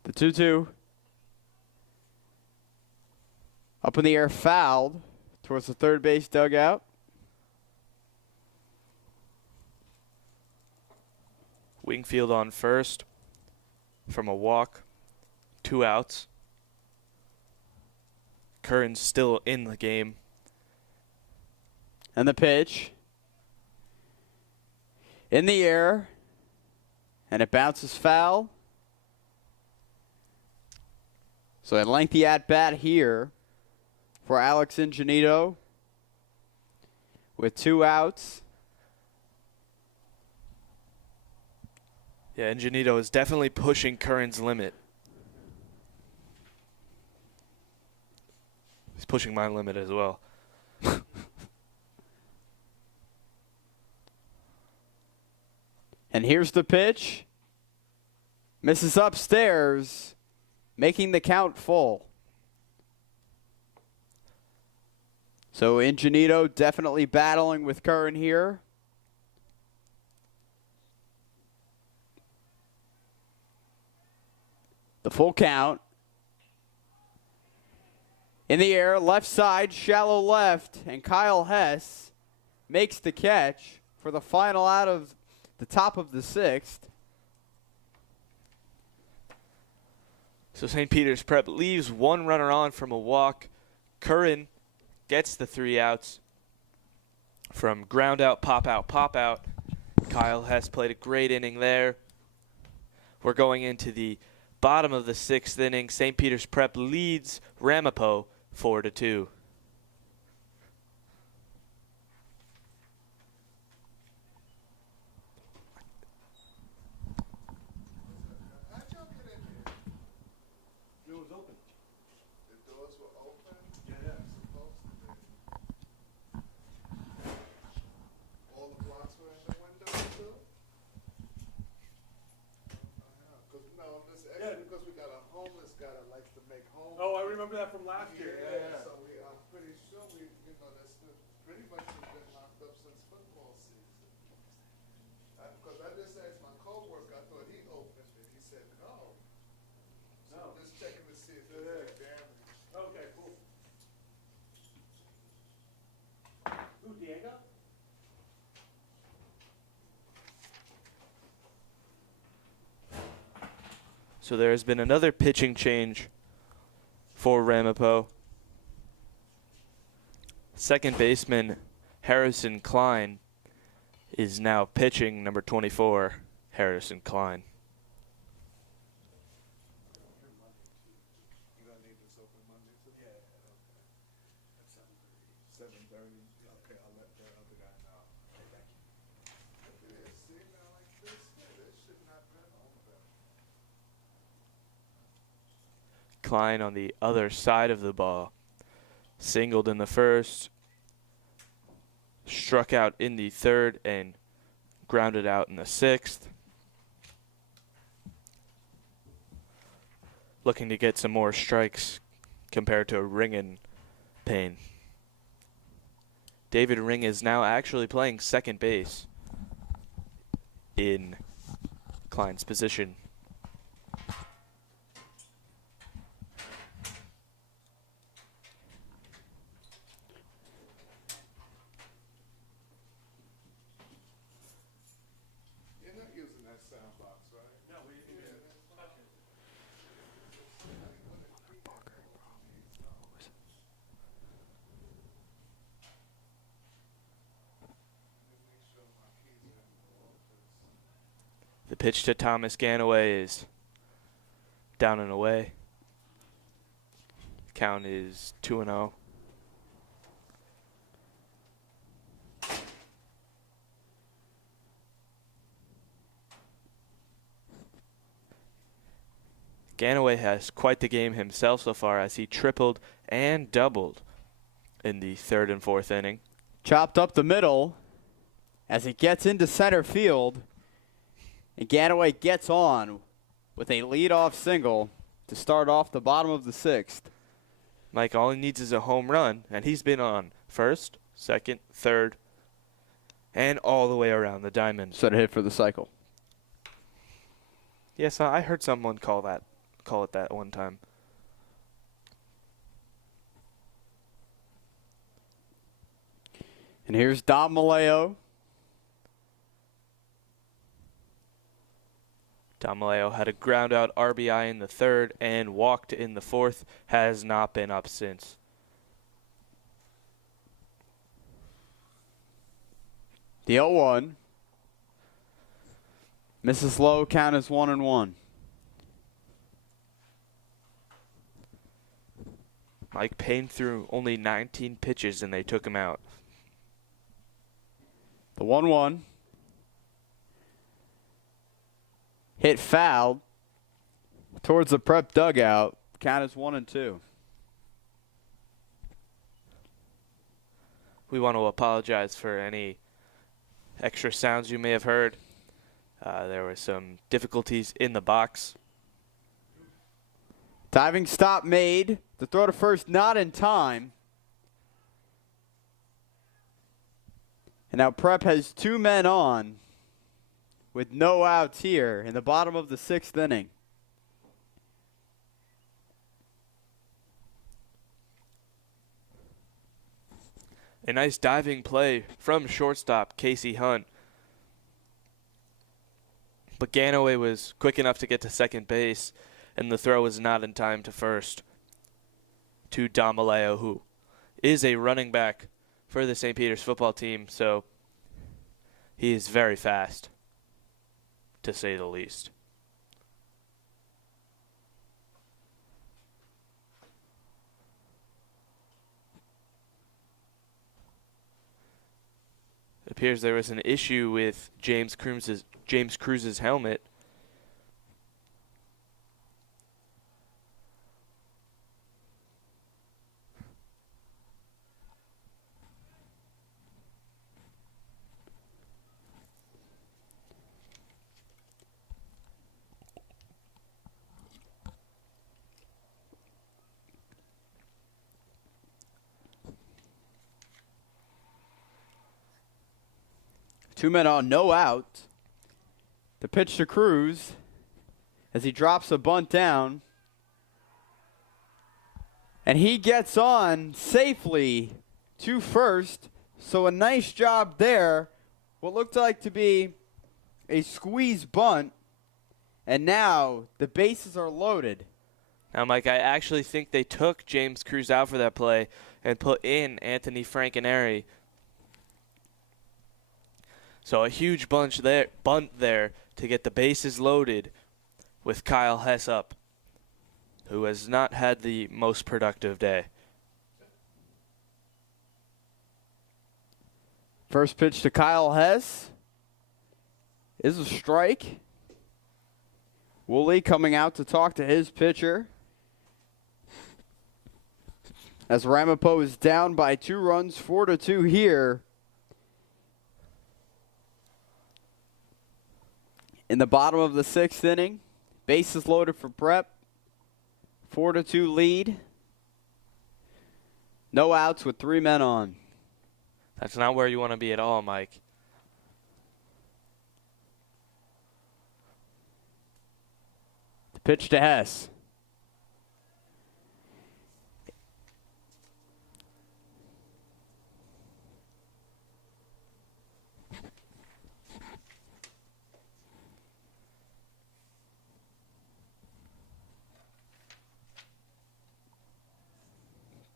The 2-2. Up in the air, fouled towards the third base dugout. Wingfield on first from a walk. 2 outs. Curran's still in the game. And the pitch. In the air. And it bounces foul. So a lengthy at-bat here for Alex Ingenito with 2 outs. Yeah, Ingenito is definitely pushing Curran's limit. He's pushing my limit as well. And here's the pitch. Misses upstairs, making the count full. So Ingenito definitely battling with Curran here. The full count. In the air, left side, shallow left, and Kyle Hess makes the catch for the final out of the top of the 6th. So St. Peter's Prep leaves one runner on from a walk. Curran gets the 3 outs from ground out, pop out, pop out. Kyle Hess played a great inning there. We're going into the bottom of the 6th inning. St. Peter's Prep leads Ramapo 4-2. How'd y'all get in here? It was open. The doors were open? Yeah. Supposed to be. All the blocks were in the windows too? Because we got a homeless guy that likes to make homes. Oh, I remember that from last year. Yeah. So I'm pretty sure that's pretty much been locked up since football season. Because I just asked my coworker, I thought he opened it. He said no. So I'm just checking to see if there's any damage. Okay, cool. Who, Diego? So there has been another pitching change for Ramapo. Second baseman Harrison Klein is now pitching, number 24, Harrison Klein. You gonna need this open Monday too? Yeah, okay. At 7:30. 7:30? Okay, I'll let the other guy know. Okay, thank you. Yeah, see, now like this, this should not been open. Klein on the other side of the ball. Singled in the first, struck out in the third, and grounded out in the 6th. Looking to get some more strikes compared to Ring and Payne. David Ring is now actually playing second base in Klein's position. You're not using that sound box, right? No, we didn't. The pitch to Thomas Ganaway is down and away. Count is 2-0. Ganaway has quite the game himself so far as he tripled and doubled in the 3rd and 4th inning. Chopped up the middle as it gets into center field. And Ganaway gets on with a leadoff single to start off the bottom of the 6th. Mike, all he needs is a home run, and he's been on 1st, 2nd, 3rd, and all the way around the diamond. Set a hit for the cycle. Yes, I heard someone call it that one time. And here's Dom Maleo. Dom Maleo had a ground out RBI in the 3rd and walked in the 4th. Has not been up since. The 0-1. Mrs. Lowe, count is 1-1. Mike Payne threw only 19 pitches and they took him out. The 1-1. Hit foul towards the Prep dugout. Count is 1-2. We want to apologize for any extra sounds you may have heard. There were some difficulties in the box. Diving stop made. The throw to first not in time. And now Prep has 2 men on with no outs here in the bottom of the 6th inning. A nice diving play from shortstop Casey Hunt. But Ganaway was quick enough to get to second base, and the throw was not in time to first to Damaleo, who is a running back for the St. Peter's football team, so he is very fast, to say the least. It appears there was an issue with James Cruz's helmet. Two men on, no out. The pitch to Cruz as he drops a bunt down. And he gets on safely to first. So a nice job there. What looked like to be a squeeze bunt. And now the bases are loaded. Now, Mike, I actually think they took James Cruz out for that play and put in Anthony Francaneri. So a huge bunt there to get the bases loaded with Kyle Hess up, who has not had the most productive day. First pitch to Kyle Hess is a strike. Woolley coming out to talk to his pitcher. As Ramapo is down by 2 runs, 4-2 here. In the bottom of the 6th inning, bases loaded for Prep. 4-2 lead. No outs with 3 men on. That's not where you want to be at all, Mike. The pitch to Hess.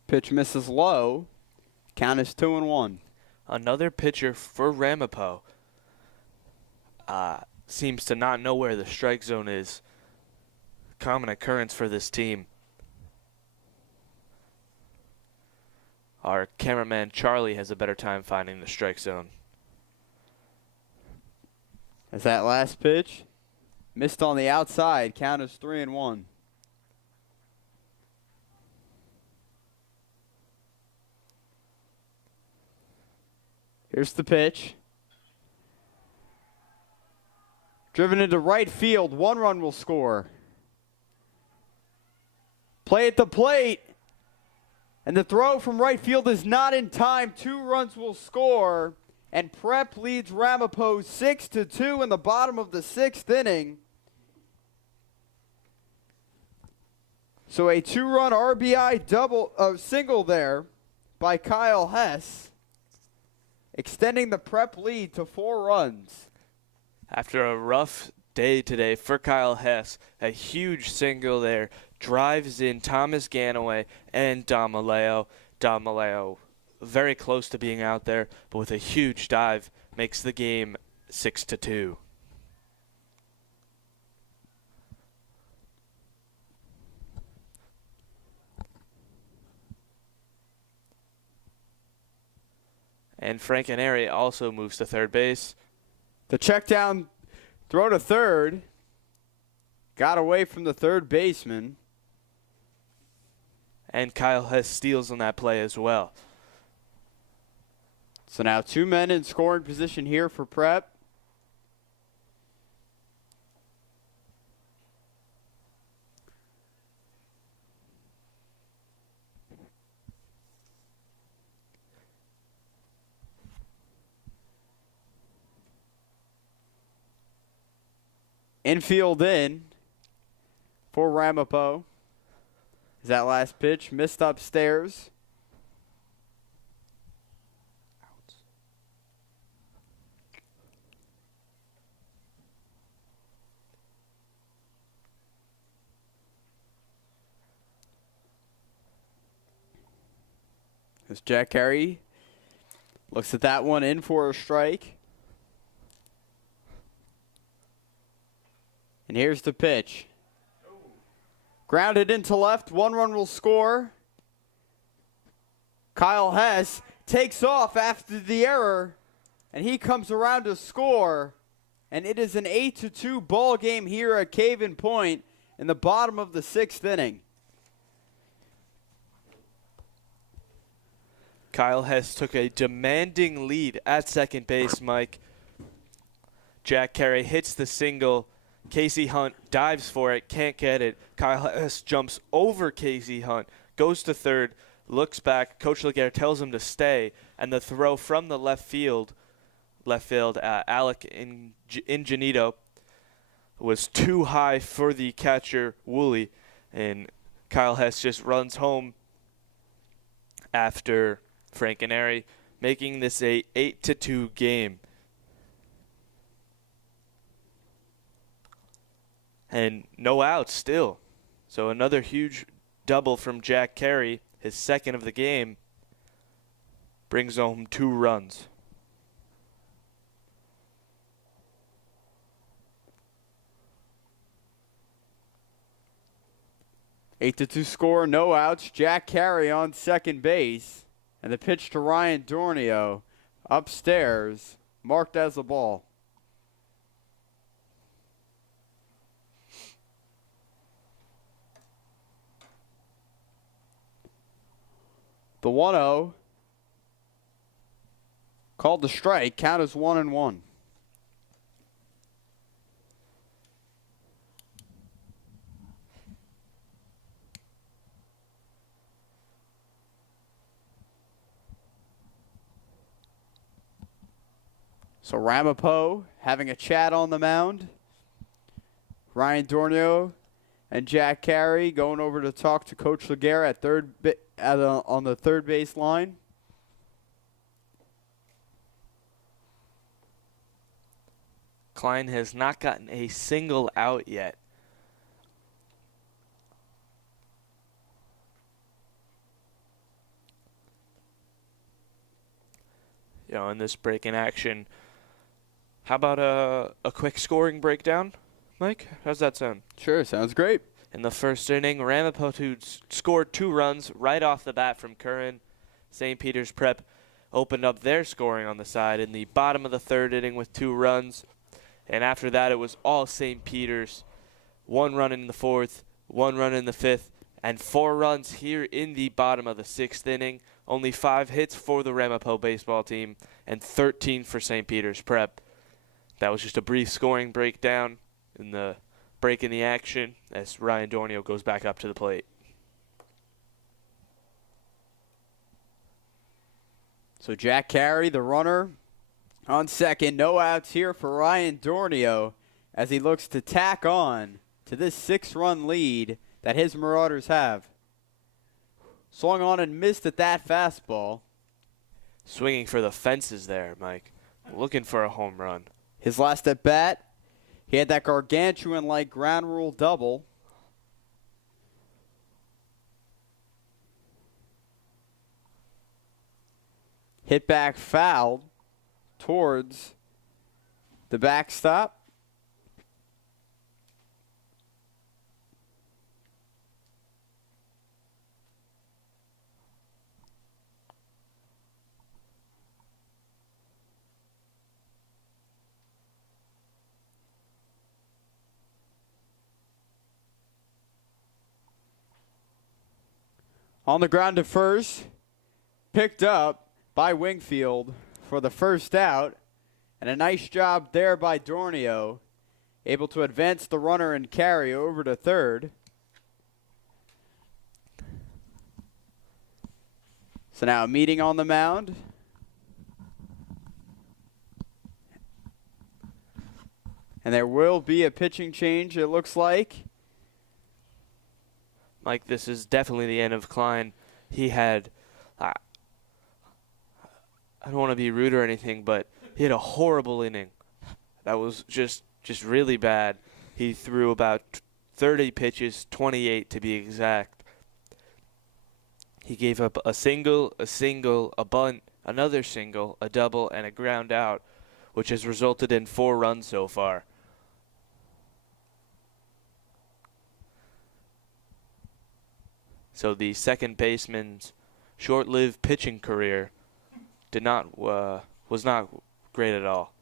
Pitch misses low. Count is 2-1. Another pitcher for Ramapo seems to not know where the strike zone is. Common occurrence for this team. Our cameraman Charlie has a better time finding the strike zone. As that last pitch missed on the outside, count is 3-1. Here's the pitch. Driven into right field. 1 run will score. Play at the plate. And the throw from right field is not in time. 2 runs will score. And Prep leads Ramapo 6-2 in the bottom of the 6th inning. So a 2-run RBI single there by Kyle Hess, extending the Prep lead to 4 runs. After a rough day today for Kyle Hess, a huge single there drives in Thomas Ganaway and Damaleo. Damaleo very close to being out there, but with a huge dive makes the game 6-2. And Francaneri also moves to third base. The check down throw to third. Got away from the third baseman. And Kyle Hess steals on that play as well. So now 2 men in scoring position here for Prep. Infield in for Ramapo. Is that last pitch missed upstairs? As Jack Carey looks at that one in for a strike. And here's the pitch. Grounded into left. 1 run will score. Kyle Hess takes off after the error. And he comes around to score. And it is an 8-2 ball game here at Caven Point in the bottom of the 6th inning. Kyle Hess took a demanding lead at second base, Mike. Jack Carey hits the single. Casey Hunt dives for it, can't get it. Kyle Hess jumps over Casey Hunt, goes to third, looks back. Coach Laguerre tells him to stay, and the throw from the left field, Alec Ingenito, was too high for the catcher, Woolley, and Kyle Hess just runs home after Frankenary, making this a 8-2 game. And no outs still. So another huge double from Jack Carey, his second of the game, brings home 2 runs. Eight to 2 score, no outs. Jack Carey on second base. And the pitch to Ryan Dornio upstairs, marked as a ball. The 1-0 called the strike. Count is 1-1. So Ramapo having a chat on the mound. Ryan Dornio and Jack Carey going over to talk to Coach Laguerre at on the third base line. Klein has not gotten a single out yet. In this break in action, how about a quick scoring breakdown, Mike? How's that sound? Sure, sounds great. In the first inning, Ramapo scored 2 runs right off the bat from Curran. St. Peter's Prep opened up their scoring on the side in the bottom of the 3rd inning with 2 runs. And after that, it was all St. Peter's. 1 run in the 4th, 1 run in the 5th, and 4 runs here in the bottom of the 6th inning. Only 5 hits for the Ramapo baseball team and 13 for St. Peter's Prep. That was just a brief scoring breakdown in the break in the action as Ryan Dornio goes back up to the plate. So Jack Carey, the runner, on second. No outs here for Ryan Dornio as he looks to tack on to this 6-run lead that his Marauders have. Swung on and missed at that fastball. Swinging for the fences there, Mike. Looking for a home run. His last at bat, he had that gargantuan-like ground rule double. Hit back foul towards the backstop. On the ground to first, picked up by Wingfield for the first out, and a nice job there by Dornio, able to advance the runner and carry over to third. So now a meeting on the mound. And there will be a pitching change, it looks like. Mike, this is definitely the end of Klein. He had, I don't want to be rude or anything, but he had a horrible inning. That was just really bad. He threw about 30 pitches, 28 to be exact. He gave up a single, a bunt, another single, a double, and a ground out, which has resulted in 4 runs so far. So the second baseman's short-lived pitching career was not great at all.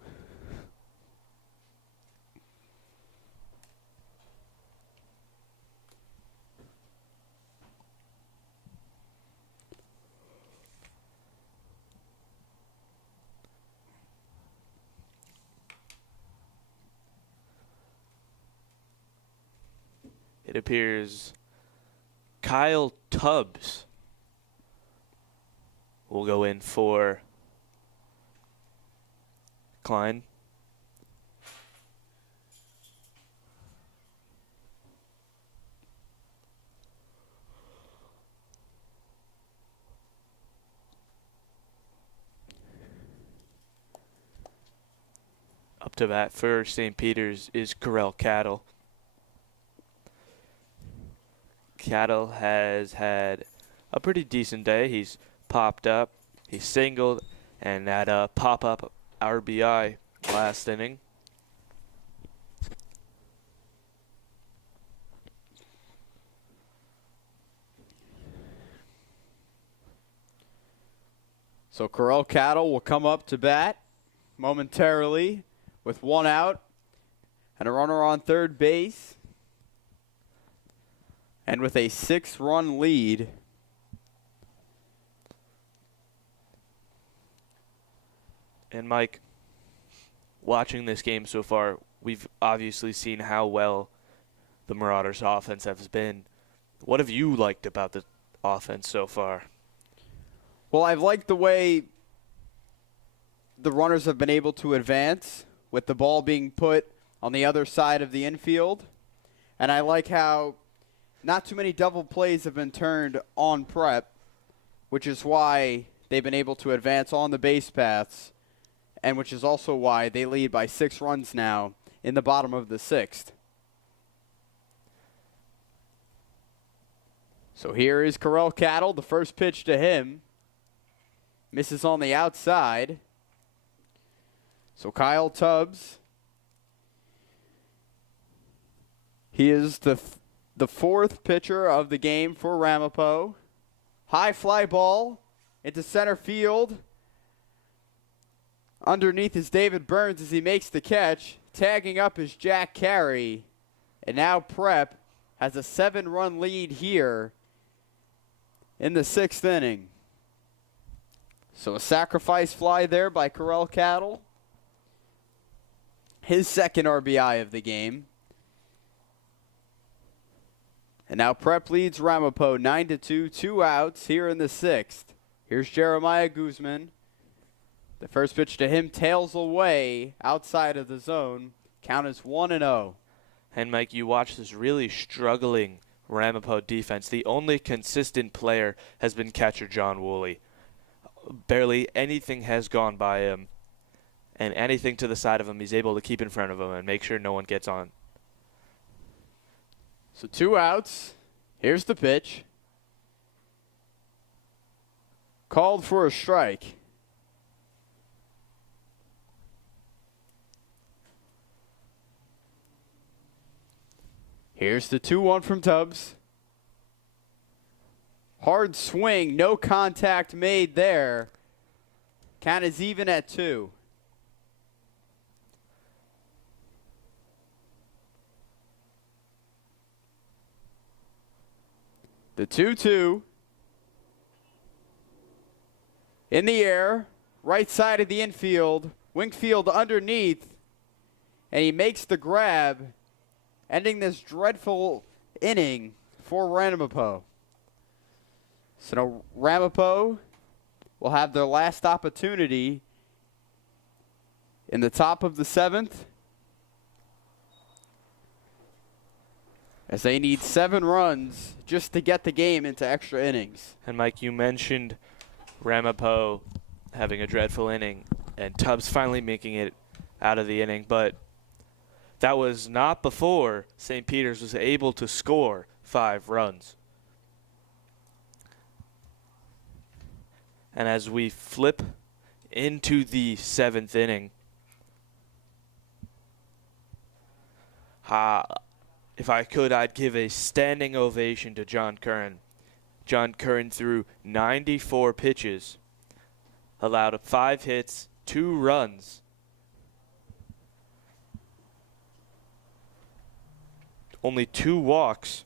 It appears Kyle Tubbs will go in for Klein. Up to bat for St. Peter's is Corell Cattle. Cattle has had a pretty decent day. He's popped up, he's singled, and that pop-up RBI last inning. So Corell Cattle will come up to bat momentarily with 1 out and a runner on third base. And with a 6-run lead, and Mike, watching this game so far, we've obviously seen how well the Marauders' offense has been. What have you liked about the offense so far? well, I've liked the way the runners have been able to advance with the ball being put on the other side of the infield. And I like how not too many double plays have been turned on prep, which is why they've been able to advance on the base paths, and which is also why they lead by 6 runs now in the bottom of the 6th. So here is Corell Cattle, the first pitch to him. Misses on the outside. So Kyle Tubbs, he is the 4th pitcher of the game for Ramapo. High fly ball into center field. Underneath is David Burns as he makes the catch. Tagging up is Jack Carey. And now Prep has a 7-run lead here in the 6th inning. So a sacrifice fly there by Corell Cattle. His 2nd RBI of the game. And now Prep leads Ramapo 9-2, 2 outs here in the 6th. Here's Jeremiah Guzman. The first pitch to him tails away outside of the zone. Count is 1-0. And Mike, you watch this really struggling Ramapo defense. The only consistent player has been catcher John Woolley. Barely anything has gone by him, and anything to the side of him he's able to keep in front of him and make sure no one gets on. So 2 outs. Here's the pitch. Called for a strike. Here's the 2-1 from Tubbs. Hard swing, no contact made there. Count is even at 2. The 2-2. In the air, right side of the infield. Wingfield underneath. And he makes the grab, ending this dreadful inning for Ramapo. So now Ramapo will have their last opportunity in the top of the 7th as they need 7 runs just to get the game into extra innings. And Mike, you mentioned Ramapo having a dreadful inning and Tubbs finally making it out of the inning, but that was not before St. Peter's was able to score 5 runs. And as we flip into the 7th inning, if I could, I'd give a standing ovation to John Curran. John Curran threw 94 pitches, allowed 5 hits, 2 runs. Only 2 walks.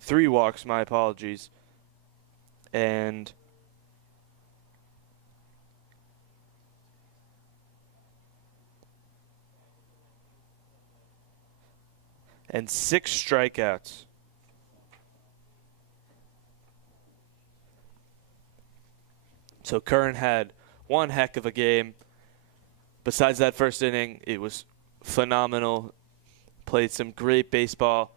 3 walks, my apologies. And and 6 strikeouts. So Curran had one heck of a game. Besides that first inning, it was phenomenal. Played some great baseball.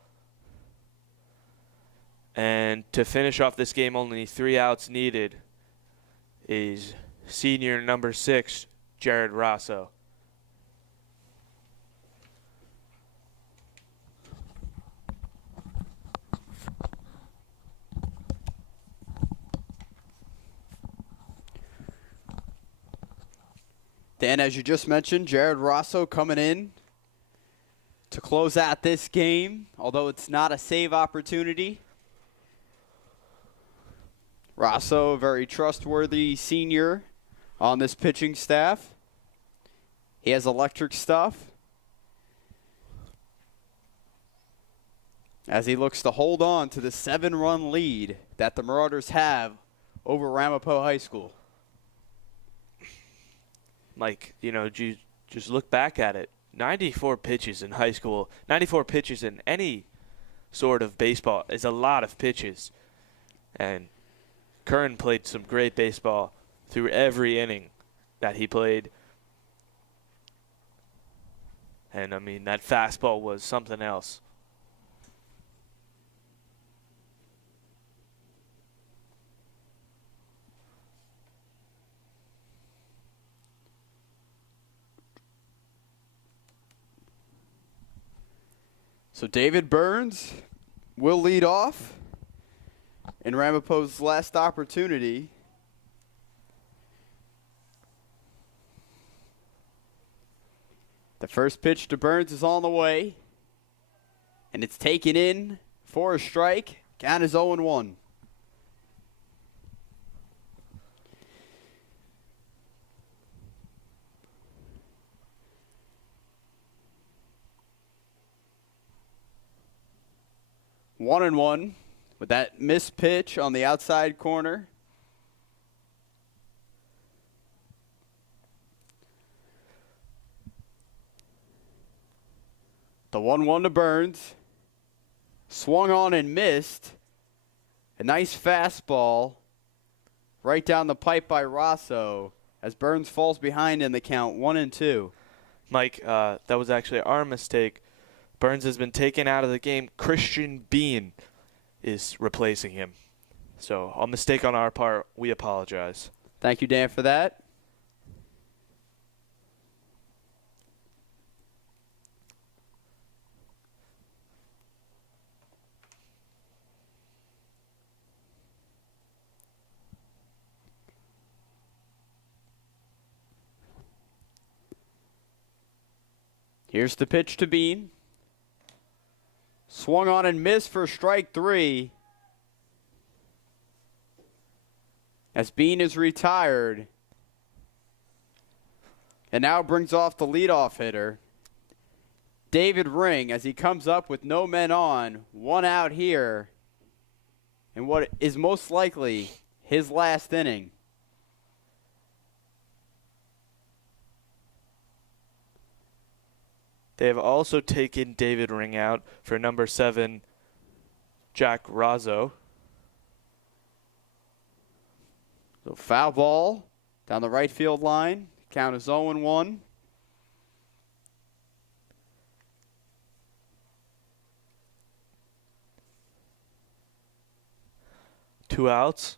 And to finish off this game, only 3 outs needed is senior number 6, Jared Rosso. Dan, as you just mentioned, Jared Rosso coming in to close out this game, although it's not a save opportunity. Rosso, a very trustworthy senior on this pitching staff. He has electric stuff as he looks to hold on to the 7-run lead that the Marauders have over Ramapo High School. Mike, you know, just look back at it. 94 pitches in high school, 94 pitches in any sort of baseball is a lot of pitches. And Curran played some great baseball through every inning that he played. And, I mean, that fastball was something else. So David Burns will lead off in Ramapo's last opportunity. The first pitch to Burns is on the way, and it's taken in for a strike. Count is 0-1. One and one with that missed pitch on the outside corner. The 1-1 to Burns. Swung on and missed. A nice fastball right down the pipe by Rosso as Burns falls behind in the count 1-2. Mike, that was actually our mistake. Burns has been taken out of the game. Christian Bean is replacing him. So, a mistake on our part. We apologize. Thank you, Dan, for that. Here's the pitch to Bean. Swung on and missed for strike 3. As Bean is retired. And now brings off the leadoff hitter, David Ring, as he comes up with no men on. 1 out here in what is most likely his last inning. They have also taken David Ring out for number 7, Jack Razzo. So foul ball down the right field line. Count is 0-1. 2 outs,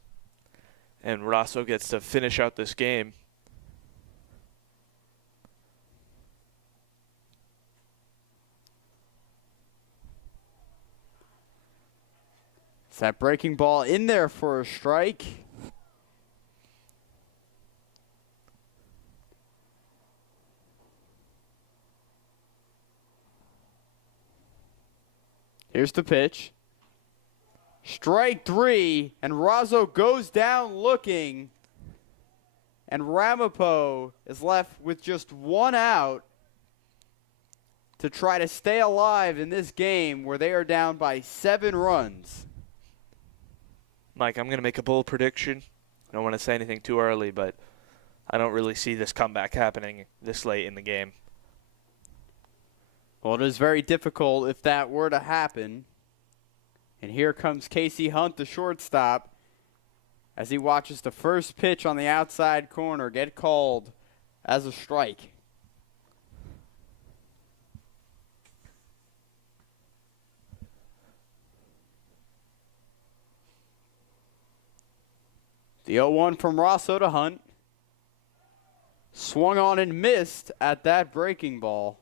and Rosso gets to finish out this game. It's that breaking ball in there for a strike. Here's the pitch. Strike 3, and Razzo goes down looking, and Ramapo is left with just 1 out to try to stay alive in this game where they are down by 7 runs. Mike, I'm going to make a bold prediction. I don't want to say anything too early, but I don't really see this comeback happening this late in the game. Well, it is very difficult if that were to happen. And here comes Casey Hunt, the shortstop, as he watches the first pitch on the outside corner get called as a strike. The 0-1 from Rosso to Hunt. Swung on and missed at that breaking ball.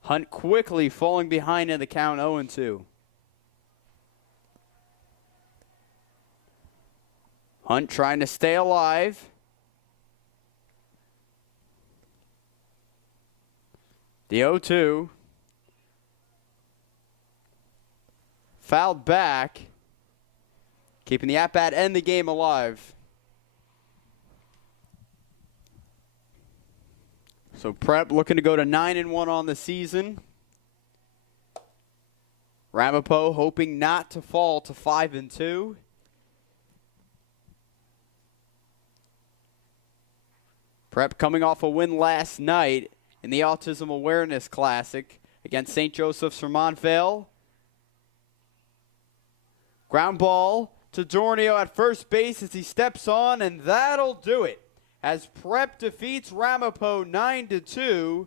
Hunt quickly falling behind in the count 0-2. Hunt trying to stay alive. The 0-2. Fouled back. Keeping the at-bat and the game alive. So Prep looking to go to 9-1 on the season. Ramapo hoping not to fall to 5-2. Prep coming off a win last night in the Autism Awareness Classic against St. Joseph's from Montvale. Ground ball to Dornio at first base as he steps on, and that'll do it. As Prep defeats Ramapo 9-2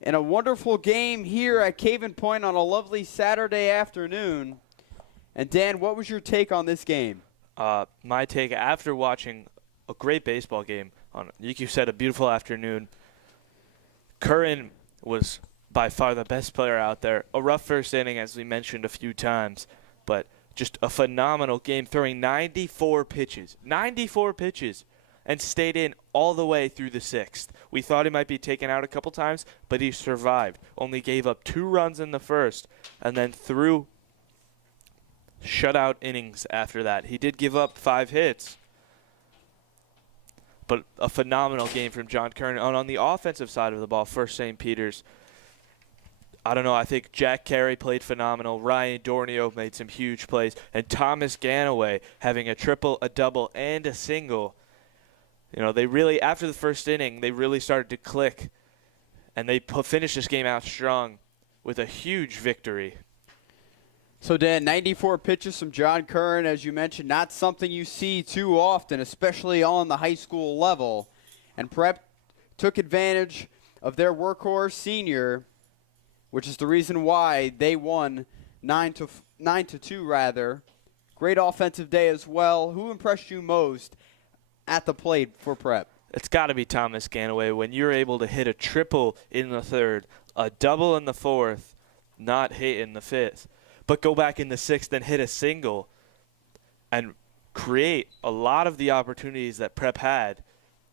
in a wonderful game here at Caven Point on a lovely Saturday afternoon. And Dan, what was your take on this game? My take after watching a great baseball game on, like you said, a beautiful afternoon. Curran was by far the best player out there. A rough first inning, as we mentioned a few times, but just a phenomenal game, throwing 94 pitches. 94 pitches. And stayed in all the way through the 6th. We thought he might be taken out a couple times, but he survived. Only gave up 2 runs in the first, and then threw shutout innings after that. He did give up 5 hits, but a phenomenal game from John Curran. And on the offensive side of the ball for St. Peter's, I don't know, I think Jack Carey played phenomenal. Ryan Dornio made some huge plays. And Thomas Ganaway having a triple, a double, and a single. You know, they really, after the first inning, they really started to click. And they finished this game out strong with a huge victory. So, Dan, 94 pitches from John Curran, as you mentioned, not something you see too often, especially on the high school level. And Prep took advantage of their workhorse senior, which is the reason why they won 9-2 rather. Great offensive day as well. Who impressed you most at the plate for Prep? It's got to be Thomas Ganaway. When you're able to hit a triple in the 3rd, a double in the 4th, not hit in the 5th, but go back in the 6th and hit a single and create a lot of the opportunities that Prep had.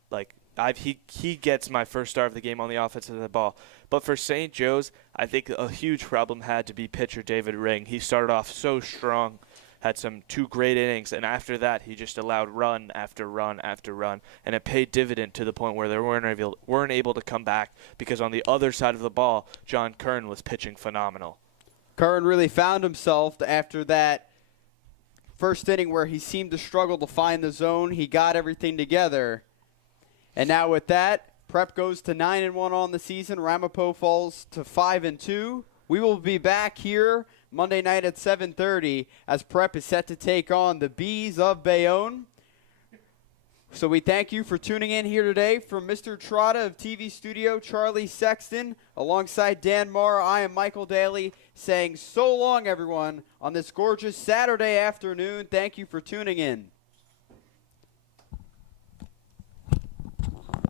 Like, he gets my first star of the game on the offensive of the ball. But for St. Joe's, I think a huge problem had to be pitcher David Ring. He started off so strong, had some 2 great innings, and after that he just allowed run after run after run, and it paid dividend to the point where they weren't able to come back because on the other side of the ball, John Curran was pitching phenomenal. Curran really found himself after that first inning where he seemed to struggle to find the zone. He got everything together. And now with that, Prep goes to 9-1 on the season. Ramapo falls to 5-2. We will be back here Monday night at 7:30 as Prep is set to take on the Bees of Bayonne. So we thank you for tuning in here today. From Mr. Trotta of TV Studio, Charlie Sexton, alongside Dan Marr, I am Michael Daly, saying so long, everyone, on this gorgeous Saturday afternoon. Thank you for tuning in.